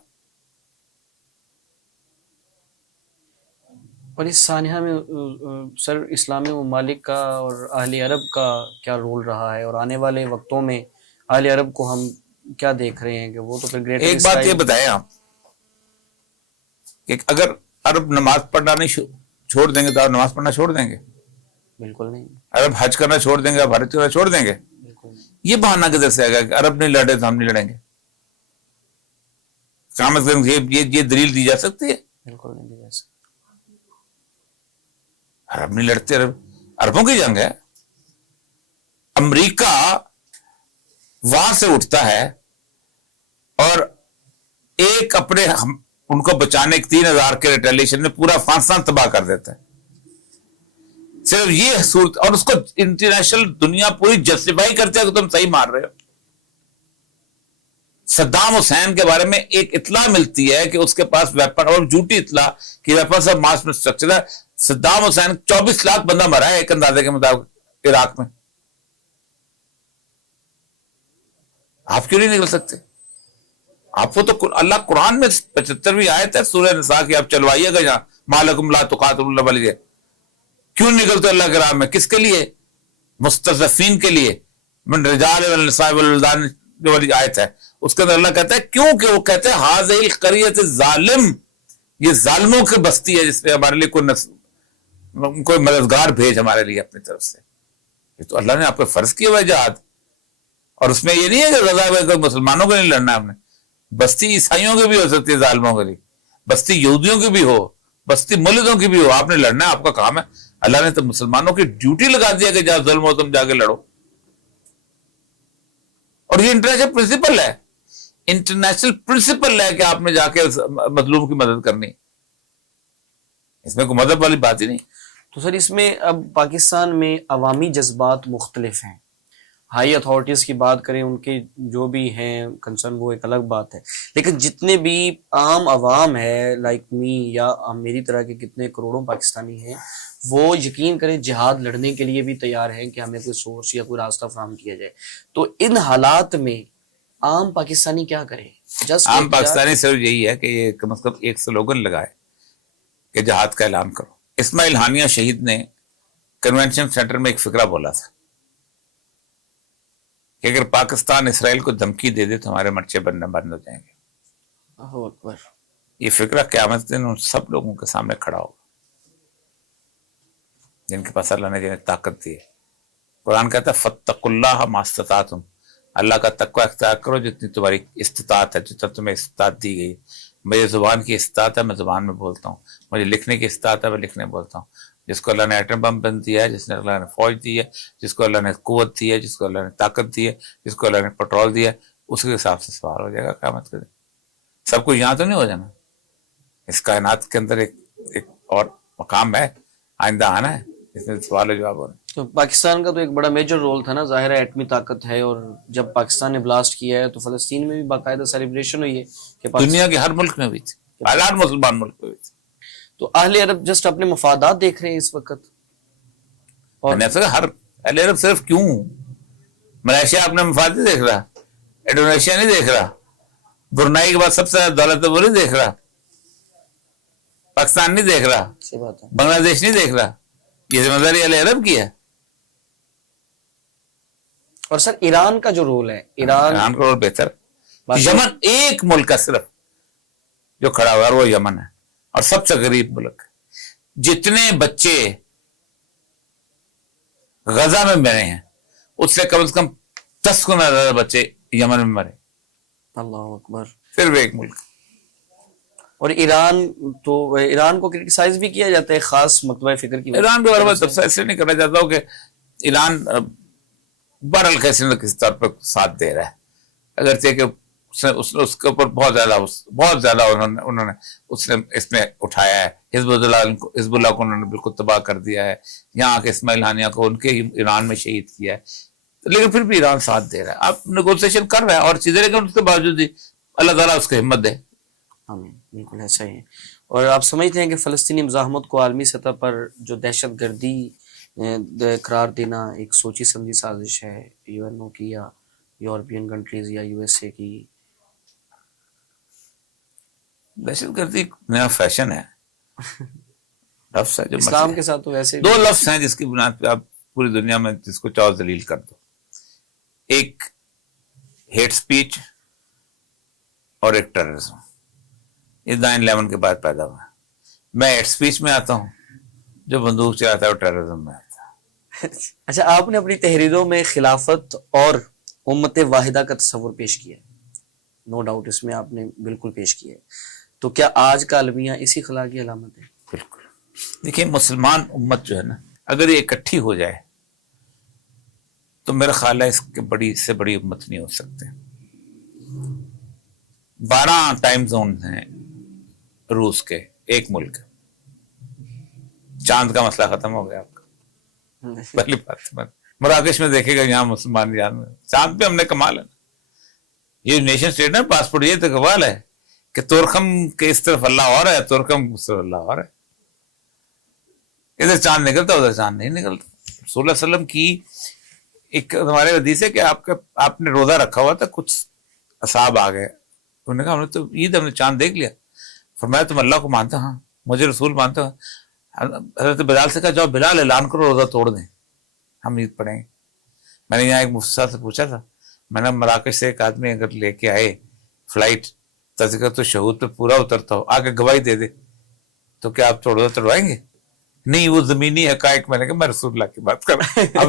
اور اس سانحہ میں سر اسلامی ممالک کا اور اہل عرب کا کیا رول رہا ہے, اور آنے والے وقتوں میں اہل عرب کو ہم کیا دیکھ رہے ہیں کہ وہ تو پھر گریٹر ایک بات یہ بتائیں آپ کہ اگر عرب نماز پڑھنا نہیں چھوڑ دیں گے تو آپ نماز پڑھنا چھوڑ دیں گے؟ بالکل نہیں. عرب حج کرنا چھوڑ دیں گے, آپ حج کرنا چھوڑ دیں گے؟ بالکل نہیں. یہ بہانہ کدھر سے آئے گا کہ عرب نہیں لڑے تو ہم نہیں لڑیں گے؟ یہ دلیل دی جا سکتی ہے؟ بالکل نہیں دی جا سکتی. عرب نہیں لڑتے, عربوں کی جنگ ہے. امریکہ وہاں سے اٹھتا ہے اور ایک اپنے ان کو بچانے 3000 کے ریٹیلیشن میں پورا افغانستان تباہ کر دیتا ہے. صرف یہ صورت, اور اس کو انٹرنیشنل دنیا پوری جسٹیفائی کرتے ہیں کہ تم صحیح مار رہے ہو. صدام حسین کے بارے میں ایک اطلاع ملتی ہے کہ اس کے پاس ویپن, اور جھوٹی اطلاع کہ ویپنز آف ماس انفراسٹرکچر ہے. صدام حسین 24 لاکھ بندہ مرا ہے ایک اندازے کے مطابق عراق میں. آپ کیوں نہیں نکل سکتے؟ آپ کو تو اللہ قرآن میں 75ویں آیت ہے سورہ نساء کی, آپ چلوائیے گا یہاں مالکم لا تقاتلون ولی. کیوں نکلتے اللہ کے راہ میں؟ کس کے لیے؟ مستضعفین کے لیے. من رجال والنساء والولدان جو والی آیت ہے اس کے اندر اللہ کہتا ہے کیونکہ وہ کہتے ہیں ہاذہ القریۃ ظالم, یہ ظالموں کی بستی ہے جس پہ ہمارے لیے کوئی مددگار بھیج ہمارے لیے اپنی طرف سے. یہ تو اللہ نے آپ کو فرض کیا ہوا جہاد, اور اس میں یہ نہیں ہے کہ غزہ مسلمانوں کو نہیں لڑنا. ہم نے بستی عیسائیوں کی بھی ہو سکتی ہے ظالموں کے لیے, بستی یہودیوں کی بھی ہو, بستی ملدوں کی بھی ہو, آپ نے لڑنا ہے, آپ کا کام ہے. اللہ نے تو مسلمانوں کی ڈیوٹی لگا دیا کہ جہاں ظلم ہو تم جا کے لڑو. اور یہ انٹرنیشنل پرنسپل ہے, انٹرنیشنل پرنسپل ہے کہ آپ نے جا کے مظلوم کی مدد کرنی. اس میں کوئی مذہب والی بات ہی نہیں. تو سر اس میں اب پاکستان میں عوامی جذبات مختلف ہیں. ہائی اتھارٹیز کی بات کریں, ان کے جو بھی ہیں کنسرن وہ ایک الگ بات ہے, لیکن جتنے بھی عام عوام ہے لائک می یا میری طرح کے کتنے کروڑوں پاکستانی ہیں, وہ یقین کریں جہاد لڑنے کے لیے بھی تیار ہیں کہ ہمیں کوئی سورس یا کوئی راستہ فراہم کیا جائے. تو ان حالات میں عام پاکستانی کیا کرے؟ عام پاکستانی صرف یہی ہے کہ یہ کم از کم ایک سلوگن لگائے کہ جہاد کا اعلان کرو. اسماعیل ہانیہ شہید نے کنونشن سینٹر میں ایک فقرہ بولا تھا کہ اگر پاکستان اسرائیل کو دھمکی دے دے تو ہمارے مرچے بننا بند ہو جائیں گے. اللہ اکبر. یہ فقرہ قیامت دن ان سب لوگوں کے سامنے کھڑا ہوگا جن کے پاس اللہ نے جنہیں طاقت دی ہے. قرآن کہتا ہے فاتقوا اللہ ما استطعتم, اللہ کا تقوی اختیار کرو جتنی تمہاری استطاعت ہے, جتنا تمہیں استطاعت دی گئی. مجھے زبان کی استطاعت ہے, میں زبان میں بولتا ہوں. مجھے لکھنے کی استطاعت ہے, میں لکھنے بولتا ہوں. جس کو اللہ نے ایٹم بم بند دیا ہے, جس نے اللہ نے فوج دی ہے, جس کو اللہ نے قوت دی ہے, جس کو اللہ نے طاقت دی ہے, جس کو اللہ نے پیٹرول دیا ہے, اس کے حساب سے سوال ہو جائے گا قیامت کے دن. سب کچھ یہاں تو نہیں ہو جانا. اس کائنات کے اندر ایک اور مقام ہے, آئندہ آنا ہے, اس میں سوال و جواب ہونا. تو پاکستان کا تو ایک بڑا میجر رول تھا نا, ظاہر ہے ایٹمی طاقت ہے, اور جب پاکستان نے بلاسٹ کیا ہے تو فلسطین میں بھی باقاعدہ سیلیبریشن ہوئی ہے کہ دنیا کے ہر ملک میں ہوئی تھی, ہر مسلمان ملک میں ہوئی تھی. تو اہل عرب جسٹ اپنے مفادات دیکھ رہے ہیں اس وقت. اور ہر اہل عرب صرف کیوں, ملائیشیا اپنے مفاد نہیں دیکھ رہا, انڈونیشیا نہیں دیکھ رہا, برنائی کے بعد سب سے زیادہ دولت وہ نہیں دیکھ رہا, پاکستان نہیں دیکھ رہا, بنگلہ دیش نہیں دیکھ رہا. یہ ذمہ داری اہل عرب کی ہے. اور سر ایران کا جو رول ہے, ایران کا رول بہتر. یمن ایک ملک ہے صرف جو کھڑا ہوا ہے, وہ یمن ہے, اور سب سے غریب ملک. جتنے بچے غزہ میں مرے ہیں اس سے کم 10 گنا زیادہ بچے یمن میں مرے. اللہ اکبر. صرف ایک ملک. اور ایران کو کرٹیسائز بھی کیا جاتا ہے خاص مکتبہ فکر کی. ایران کے بارے میں تبصرہ اس لیے نہیں کرنا چاہتا ہوں کہ ایران بہرحال کسی نہ کسی طور پر ساتھ دے رہا ہے, اگرچہ کہ اس کے اوپر بہت زیادہ انہوں نے اس میں اٹھایا ہے. حزب اللہ کو انہوں نے بالکل تباہ کر دیا ہے. یہاں کے اسماعیل ہانیہ کو ان کے ایران میں شہید کیا ہے, لیکن پھر بھی ایران ساتھ دے رہا ہے. آپ نیگوسیشن کر رہا ہے اور چیزیں, لیکن اس کے باوجود بھی اللہ تعالیٰ اس کو ہمت دے. آمین. بالکل ایسا ہی ہے. اور آپ سمجھتے ہیں کہ فلسطینی مزاحمت کو عالمی سطح پر جو دہشت گردی قرار دینا ایک سوچی سمجھی سازش ہے یو این او کی یا یورپین کنٹریز یا یو ایس اے کی؟ دہشت گردی نیا فیشن ہے, لفظ ہے جو اسلام کے ساتھ تو ویسے دو لفظ ہیں جس کی بنیاد پہ آپ پوری دنیا میں جس کو چاہو ذلیل کر دو. ایک ہیٹ سپیچ اور ایک ٹیررزم. یہ 9/11 کے بعد پیدا ہوا. میں ہیٹ سپیچ میں آتا ہوں, جو بندوق چلاتا ہے وہ ٹیررزم میں آتا ہے. اچھا, آپ نے اپنی تحریروں میں خلافت اور امت واحدہ کا تصور پیش کیا ہے, نو ڈاؤٹ اس میں آپ نے بالکل پیش کیا ہے. تو کیا آج کا المیہ اسی خلا کی علامت ہے؟ بالکل. دیکھیں مسلمان امت جو ہے نا, اگر یہ اکٹھی ہو جائے تو میرا خیال ہے اس سے بڑی امت نہیں ہو سکتے. 12 ٹائم زون ہیں روس کے, ایک ملک. چاند کا مسئلہ ختم ہو گیا آپ کا. پہلی بات مراکش میں دیکھے گا, یہاں مسلمان جان چاند پہ ہم نے کمال ہے. یہ نیشن اسٹیٹ ہے, پاسپورٹ یہ تو کمال ہے کہ تورخم کے اس طرف اللہ اور ہے, تورخم اس طرف اللہ اور ہے. ادھر چاند نکلتا ادھر چاند نہیں نکلتا. رسول اللہ علیہ وسلم کی ایک ہمارے حدیث ہے کہ آپ نے روزہ رکھا ہوا تھا, کچھ اصحاب آ گئے, انہوں نے کہا ہم نے تو عید, ہم نے چاند دیکھ لیا. فرمایا تم اللہ کو مانتا؟ ہاں. مجھے رسول مانتا ہوں. حضرت بلال سے کہا جاؤ بلال اعلان کرو روزہ توڑ دیں, ہم عید پڑھیں گے. میں نے یہاں ایک مفتی صاحب سے پوچھا تھا, میں نے مراکش سے ایک آدمی اگر لے کے آئے فلائٹ تذکرۃ الشہود پہ پورا اترتا ہو, آ کے گواہی دے دے, تو کیا آپ روزہ توڑوائیں گے؟ نہیں, وہ زمینی حقائق. میں نے کہا میں رسول اللہ کی بات کر رہا ہوں, اب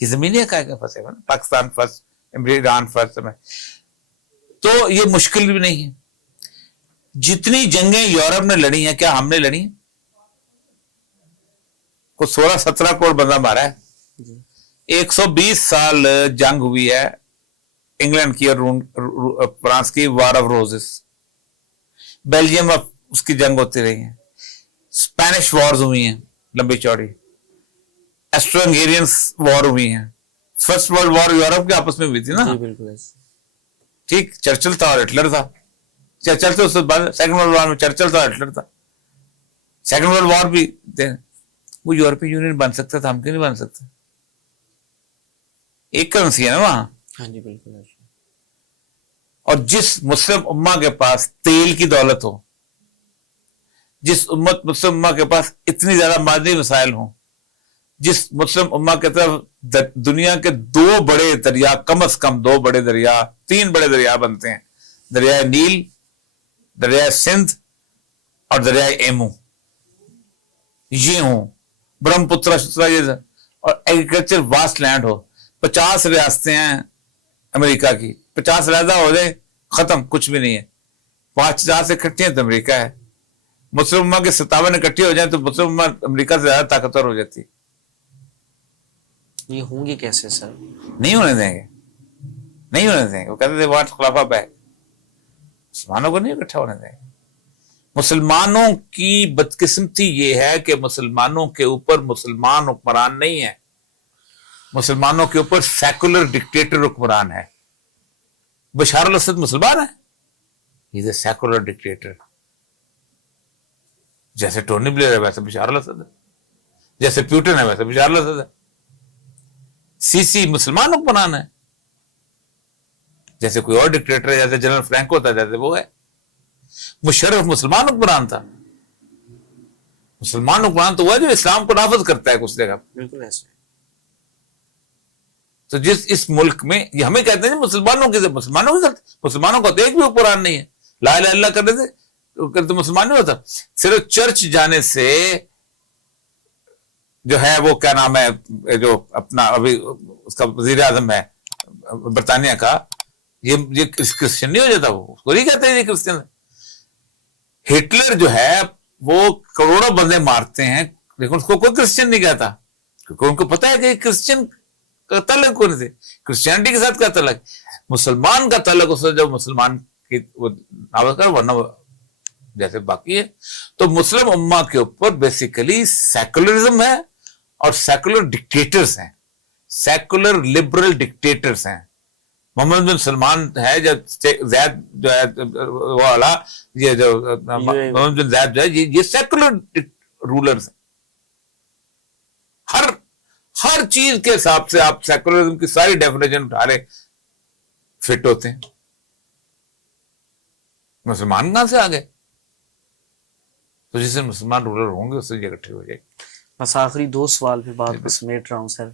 یہ زمینی حقائق میں پھنسے, پاکستان فرسٹ, ایران فرسٹ میں. تو یہ مشکل بھی نہیں ہے. جتنی جنگیں یورپ نے لڑی ہیں, کیا ہم نے لڑی ہیں؟ کو 16-17 کروڑ بندہ مارا ہے. 120 سال جنگ ہوئی ہے انگلینڈ کی اور فرانس کی, وار آف روزز. بیلجیم اس کی جنگ ہوتی رہی ہے. اسپینش وارز ہوئی ہیں لمبی چوڑی. ایسٹرو ہنگیرینس وار ہوئی ہیں. فرسٹ ورلڈ وار یورپ کے آپس میں ہوئی تھی نا. بالکل ٹھیک, چرچل تھا اور ہٹلر تھا. چرچل اس بعد سیکنڈ ورلڈ وار میں چرچل تھا, ہٹلر تھا. سیکنڈ ورلڈ وار بھی وہ یورپی یونین بن سکتا تھا, ہم کیوں نہیں بن سکتے؟ ایک کرنسی ہے نا وہاں. ہاں جی بالکل. اور جس مسلم امہ کے پاس تیل کی دولت ہو, جس مسلم امہ کے پاس اتنی زیادہ مادی وسائل ہوں, جس مسلم امہ کے طرف دنیا کے 2 بڑے دریا, کم از کم 2 بڑے دریا, 3 بڑے دریا بنتے ہیں, دریائے نیل, دریائے سندھ اور دریائے ایمو, یہ ہوں, برہم پترا شترا, یہ, اور ایگریکلچر واسٹ لینڈ ہو. 50 ریاستیں ہیں امریکہ کی, 50 علیحدہ ہو جائے ختم, کچھ بھی نہیں ہے. 50 اکٹھی ہیں تو امریکہ ہے. مسلم امہ کے 57 اکٹھی ہو جائیں تو مسلم امہ امریکہ سے زیادہ طاقتور ہو جاتی. یہ ہوں گی کیسے سر؟ نہیں ہونے دیں گے, نہیں ہونے دیں گے. وہ کہتے تھے واٹ خلافہ بیک, مسلمانوں کو نہیں اکٹھا ہونے دیں گے. مسلمانوں کی بدقسمتی یہ ہے کہ مسلمانوں کے اوپر مسلمان حکمران نہیں ہے, مسلمانوں کے اوپر سیکولر ڈکٹیٹر حکمران ہے. بشار الاسد مسلمان ہے, ہی از اے سیکولر ڈکٹیٹر. جیسے ٹونی بلیئر ہے ویسے بشار الاسد ہے, جیسے پیوٹن ہے ویسے بشار الاسد ہے. سی مسلمان حکمران ہے, جیسے کوئی اور ڈکٹیٹر ہے, جیسے جنرل فرینکو ہوتا ہے جیسے وہ ہے. مشرف مسلمان حکمران تھا. مسلمان حکمران تو وہ ہے جو اسلام کو نافذ کرتا ہے کچھ جگہ. بالکل ایسے. تو جس اس ملک میں یہ ہمیں کہتے ہیں مسلمانوں کی مسلمانوں کا تو ایک بھی حکمران نہیں ہے. لا الہ الا اللہ کرنے سے تو مسلمان نہیں ہوتا. صرف چرچ جانے سے جو ہے وہ کیا نام ہے, جو اپنا ابھی اس کا وزیر اعظم ہے برطانیہ کا, یہ کرسچن نہیں ہو جاتا. وہ اس کو نہیں کہتے ہیں یہ کرسچن. ہٹلر جو ہے وہ کروڑوں بندے مارتے ہیں لیکن اس کو کوئی کرسچن نہیں کہتا, کیونکہ ان کو پتا ہے کہ کرسچن کا تعلق کون سے؟ کرسچینٹی کے ساتھ کیا تعلق؟ مسلمان کا تعلق اس سے جب مسلمان کی نافذ کر، ورنہ جیسے باقی ہے. تو مسلم امہ کے اوپر بیسیکلی سیکولرزم ہے اور سیکولر ڈکٹیٹرز ہیں، سیکولر لبرل ڈکٹیٹرز ہیں. محمد بن سلمان ہے جب زید جو ہے وہ والا، یہ جو محمد بن زید جو ہے یہ سیکولر رولرز ہیں. ہر چیز کے حساب سے آپ سیکولرزم کی ساری ڈیفینیشن اٹھا لیں فٹ ہوتے ہیں. مسلمان کہاں سے آ گئے؟ تو جس سے مسلمان رولر ہوں گے اس سے یہ اکٹھے ہو جائے. بس آخری 2 سوال پہ بات کو سمیٹ رہا ہوں سر،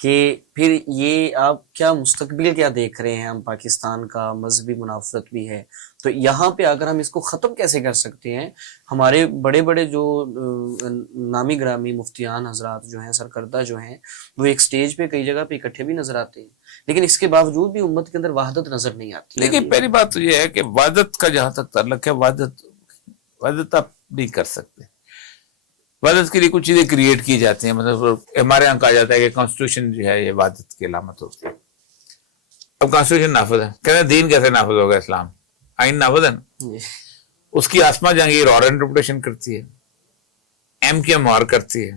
کہ پھر یہ آپ کیا مستقبل کیا دیکھ رہے ہیں؟ ہم پاکستان کا مذہبی منافرت بھی ہے، تو یہاں پہ اگر ہم اس کو ختم کیسے کر سکتے ہیں؟ ہمارے بڑے بڑے جو نامی گرامی مفتیان حضرات جو ہیں، سرکردہ جو ہیں، وہ ایک سٹیج پہ کئی جگہ پہ اکٹھے بھی نظر آتے ہیں، لیکن اس کے باوجود بھی امت کے اندر وحدت نظر نہیں آتی. لیکن پہلی بات تو یہ ہے کہ وحدت کا جہاں تک تعلق ہے، وحدت آپ نہیں کر سکتے. وحدت کے لیے کچھ چیزیں کریٹ کی جاتی ہیں. مطلب ہمارے یہاں کہا جاتا ہے کہ کانسٹیٹیوشن جو ہے یہ وحدت کی علامت ہوتی ہے. اب کانسٹیٹیوشن نافذ ہے، کہتے ہیں دین کیسے نافذ ہوگا؟ اسلام آئین نافذ ہے نا. اس کی آسما جہانگیر اور انٹرپریٹیشن کرتی ہے، ایم کی ایم اور کرتی ہے،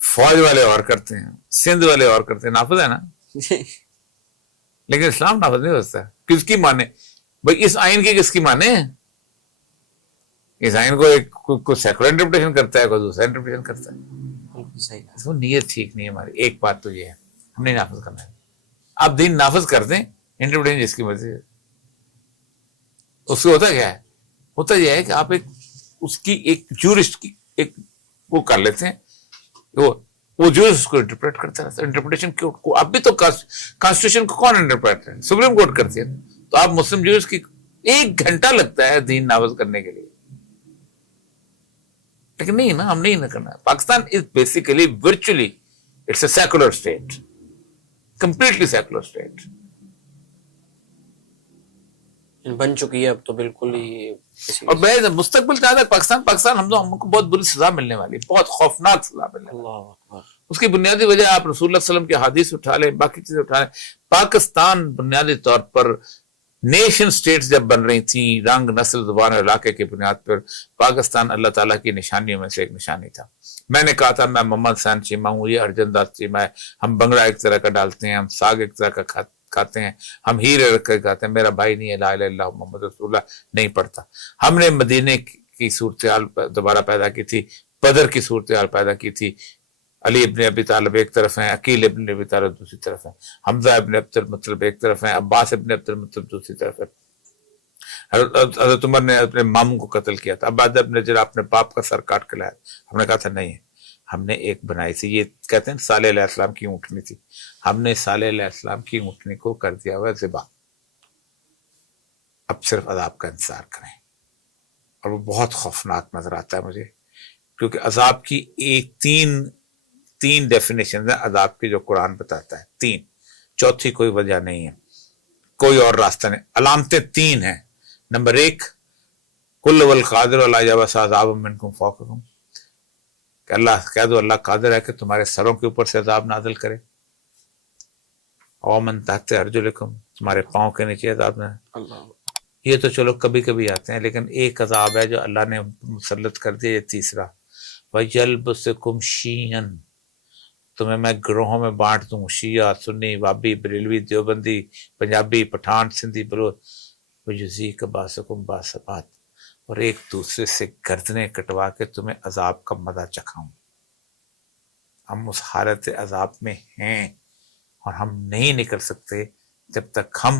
فوج والے اور کرتے ہیں، سندھ والے اور کرتے ہیں. نافذ ہے نا. لیکن اسلام نافذ نہیں ہو سکتا. کس کی مانے بھائی؟ اس آئین کی کس کی مانے؟ اس آئین کو سیکولر انٹرپریٹیشن کرتا ہے، کوئی دوسرا انٹرپریٹیشن کرتا ہے. تو نیت ٹھیک نہیں ہے ہماری. ایک بات تو یہ ہے ہم نہیں نافذ کرنا ہے. آپ دین نافذ کر دیں، انٹرپریٹیشن جس کی مرضی ہے. اس سے ہوتا کیا ہے؟ ہوتا یہ ہے کہ آپ اس کی ایک جورسٹ کی ایک وہ کر لیتے ہیں، وہ جورسٹ کو انٹرپریٹ کرتا رہتا ہے. انٹرپریٹیشن کو اب بھی تو کانسٹیٹیوشن کو کون انٹرپریٹ کرتا ہے؟ سپریم کورٹ کرتی ہے. تو آپ مسلم جورسٹ کی 1 گھنٹہ لگتا ہے دین نافذ کرنے کے لیے. لیکن نہیں نا، ہم نہیں نہ کرنا. Pakistan is basically virtually it's a secular state, completely secular state بن چکی ہے اب تو بالکل ہی. اور میں مستقبل چاہتا ہے پاکستان ہم کو بہت بری سزا ملنے والی، بہت خوفناک سزا ملنے والی. اللہ اکبر. اس کی بنیادی وجہ آپ رسول اللہ صلی اللہ علیہ وسلم کی حدیث اٹھا لیں، باقی چیزیں اٹھا لیں. پاکستان بنیادی طور پر نیشن سٹیٹس جب بن رہی تھیں رنگ نسل زبان اور علاقے کی بنیاد پر، پاکستان اللہ تعالیٰ کی نشانیوں میں سے ایک نشانی تھا. میں نے کہا تھا میں محمد حسین چیمہ ہوں، یہ ارجن داس چیمہ ہے. ہم بنگڑا ایک طرح کا ڈالتے ہیں، ہم ساگ ایک طرح کا کھاتے ہیں، ہم ہیرے رکھ کر کھاتے ہیں. میرا بھائی نہیں ہے لا الہ الا اللہ محمد رسول اللہ نہیں پڑھتا. ہم نے مدینے کی صورتحال دوبارہ پیدا کی تھی، بدر کی صورتحال پیدا کی تھی. علی ابن ابی طالب ایک طرف ہیں، عقیل ابن ابی طالب دوسری طرف ہیں، حمزہ ابن عبد المطلب ایک طرف ہیں، عباس ابن عبد المطلب دوسری طرف ہے. حضرت عمر نے اپنے ماموں کو قتل کیا تھا، عباد ابن نجر اپنے باپ کا سر کاٹ کے لایا. ہم نے کہا تھا نہیں، ہم نے ایک بنائی تھی، یہ کہتے ہیں صالح علیہ السلام کی اونٹنی تھی، ہم نے صالح علیہ السلام کی اونٹنی کو کر دیا ہوا ذبح. اب صرف عذاب کا انتظار کریں. اور وہ بہت خوفناک نظر آتا ہے مجھے، کیونکہ عذاب کی تین ڈیفینیشن ہیں عذاب کی جو قرآن بتاتا ہے. 3، چوتھی کوئی وجہ نہیں ہے، کوئی اور راستہ نہیں. علامتیں 3 ہیں. نمبر 1، کل والقادر علی یبعث عذابا منکم فوقکم، کہ اللہ کہہ دو اللہ قادر ہے کہ تمہارے سروں کے اوپر سے عذاب نازل کرے. او من تحت ارجلکم، تمہارے پاؤں کے نیچے عذاب نہ. یہ تو چلو کبھی کبھی آتے ہیں، لیکن ایک عذاب ہے جو اللہ نے مسلط کر دیا، یہ تیسرا. وَيَلْبَسُكُمْ شِيَعًا، تمہیں میں گروہوں میں بانٹ دوں، شیعہ، سنی، وابی، بریلوی، دیوبندی، پنجابی، پٹھان، سندھی، بلوچ. وَيُذِيقَ بَعْضَكُمْ بَعْضَ بَعْضٍ، اور ایک دوسرے سے گردنیں کٹوا کے تمہیں عذاب کا مزہ چکھاؤں. ہم اس حالت عذاب میں ہیں اور ہم نہیں نکل سکتے جب تک ہم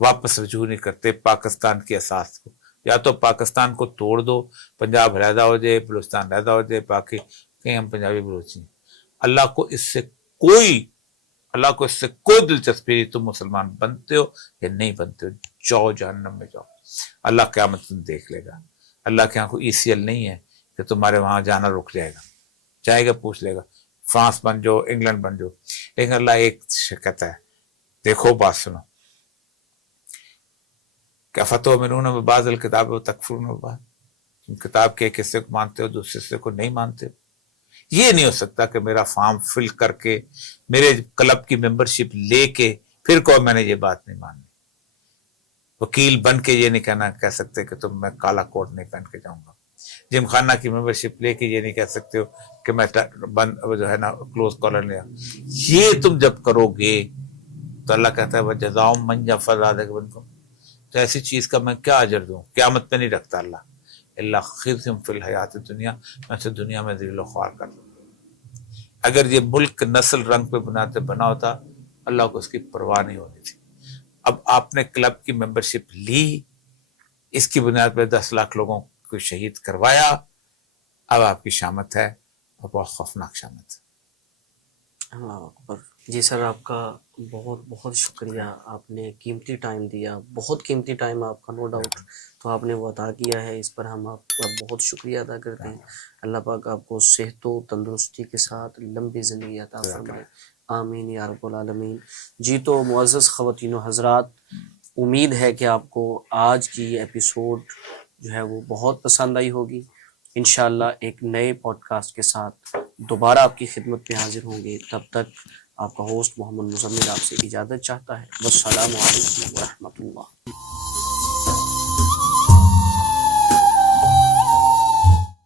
واپس رجوع نہیں کرتے پاکستان کی اساس کو. یا تو پاکستان کو توڑ دو، پنجاب علیحدہ ہو جائے، بلوچستان علیحدہ ہو جائے، باقی کہیں ہم پنجابی بلوچی. اللہ کو اس سے کوئی دلچسپی نہیں تم مسلمان بنتے ہو یا نہیں بنتے ہو. جاؤ جہنم میں جاؤ. اللہ قیامت تم دیکھ لے گا. اللہ کے یہاں کوئی ECL نہیں ہے کہ تمہارے وہاں جانا رک جائے گا. جائے گا پوچھ لے گا، فرانس بن جاؤ، انگلینڈ بن جاؤ. لیکن اللہ ایک کہتا ہے، دیکھو بات سنو، کیا فتؤمنون ببعض الکتاب وتکفرون ببعض، تم کتاب کے ایک حصے کو مانتے ہو دوسرے حصے کو نہیں مانتے ہو. یہ نہیں ہو سکتا کہ میرا فارم فل کر کے میرے کلب کی ممبرشپ لے کے پھر کوئی میں نے یہ بات نہیں ماننی. وکیل بن کے یہ نہیں کہہ سکتے کہ تم میں کالا کوٹ نہیں پہن کے جاؤں گا. جم خانہ کی ممبرشپ لے کے یہ نہیں کہہ سکتے ہو کہ میں جو ہے نا کلوز کالر لیا. یہ تم جب کرو گے تو اللہ کہتا ہے وَجَزَاءٌ مَن جَفَا ذَلِكَ مِنكُم. تو ایسی چیز کا میں کیا اجر دوں؟ قیامت میں نہیں رکھتا اللہ. اللہ خزی فی الحیات دنیا، میں سے دنیا میں ذلیل و خوار کر دوں. اگر یہ ملک نسل رنگ پہ بناتے بنا ہوتا اللہ کو اس کی پرواہ نہیں ہونی تھی. اب آپ نے کلب کی ممبرشپ لی، اس کی بنیاد پہ 10 لاکھ لوگوں کو شہید کروایا. اب آپ کی شامت ہے اور بہت خوفناک شامت ہے. اللہ اکبر. جی سر، آپ کا بہت بہت شکریہ. آپ نے قیمتی ٹائم دیا، بہت قیمتی ٹائم آپ کا، نو ڈاؤٹ. تو آپ نے وہ عطا کیا ہے، اس پر ہم آپ کا بہت شکریہ ادا کرتے ہیں. اللہ پاک آپ کو صحت و تندرستی کے ساتھ لمبی زندگی عطا فرمائے. آمین یا رب العالمین. جی تو معزز خواتین و حضرات، امید ہے کہ آپ کو آج کی یہ ایپیسوڈ جو ہے وہ بہت پسند آئی ہوگی. انشاءاللہ ایک نئے پوڈ کاسٹ کے ساتھ دوبارہ آپ کی خدمت میں حاضر ہوں گے. تب تک آپ کا ہوسٹ محمد مزمل آپ سے اجازت چاہتا ہے. والسلام علیکم ورحمۃ اللہ.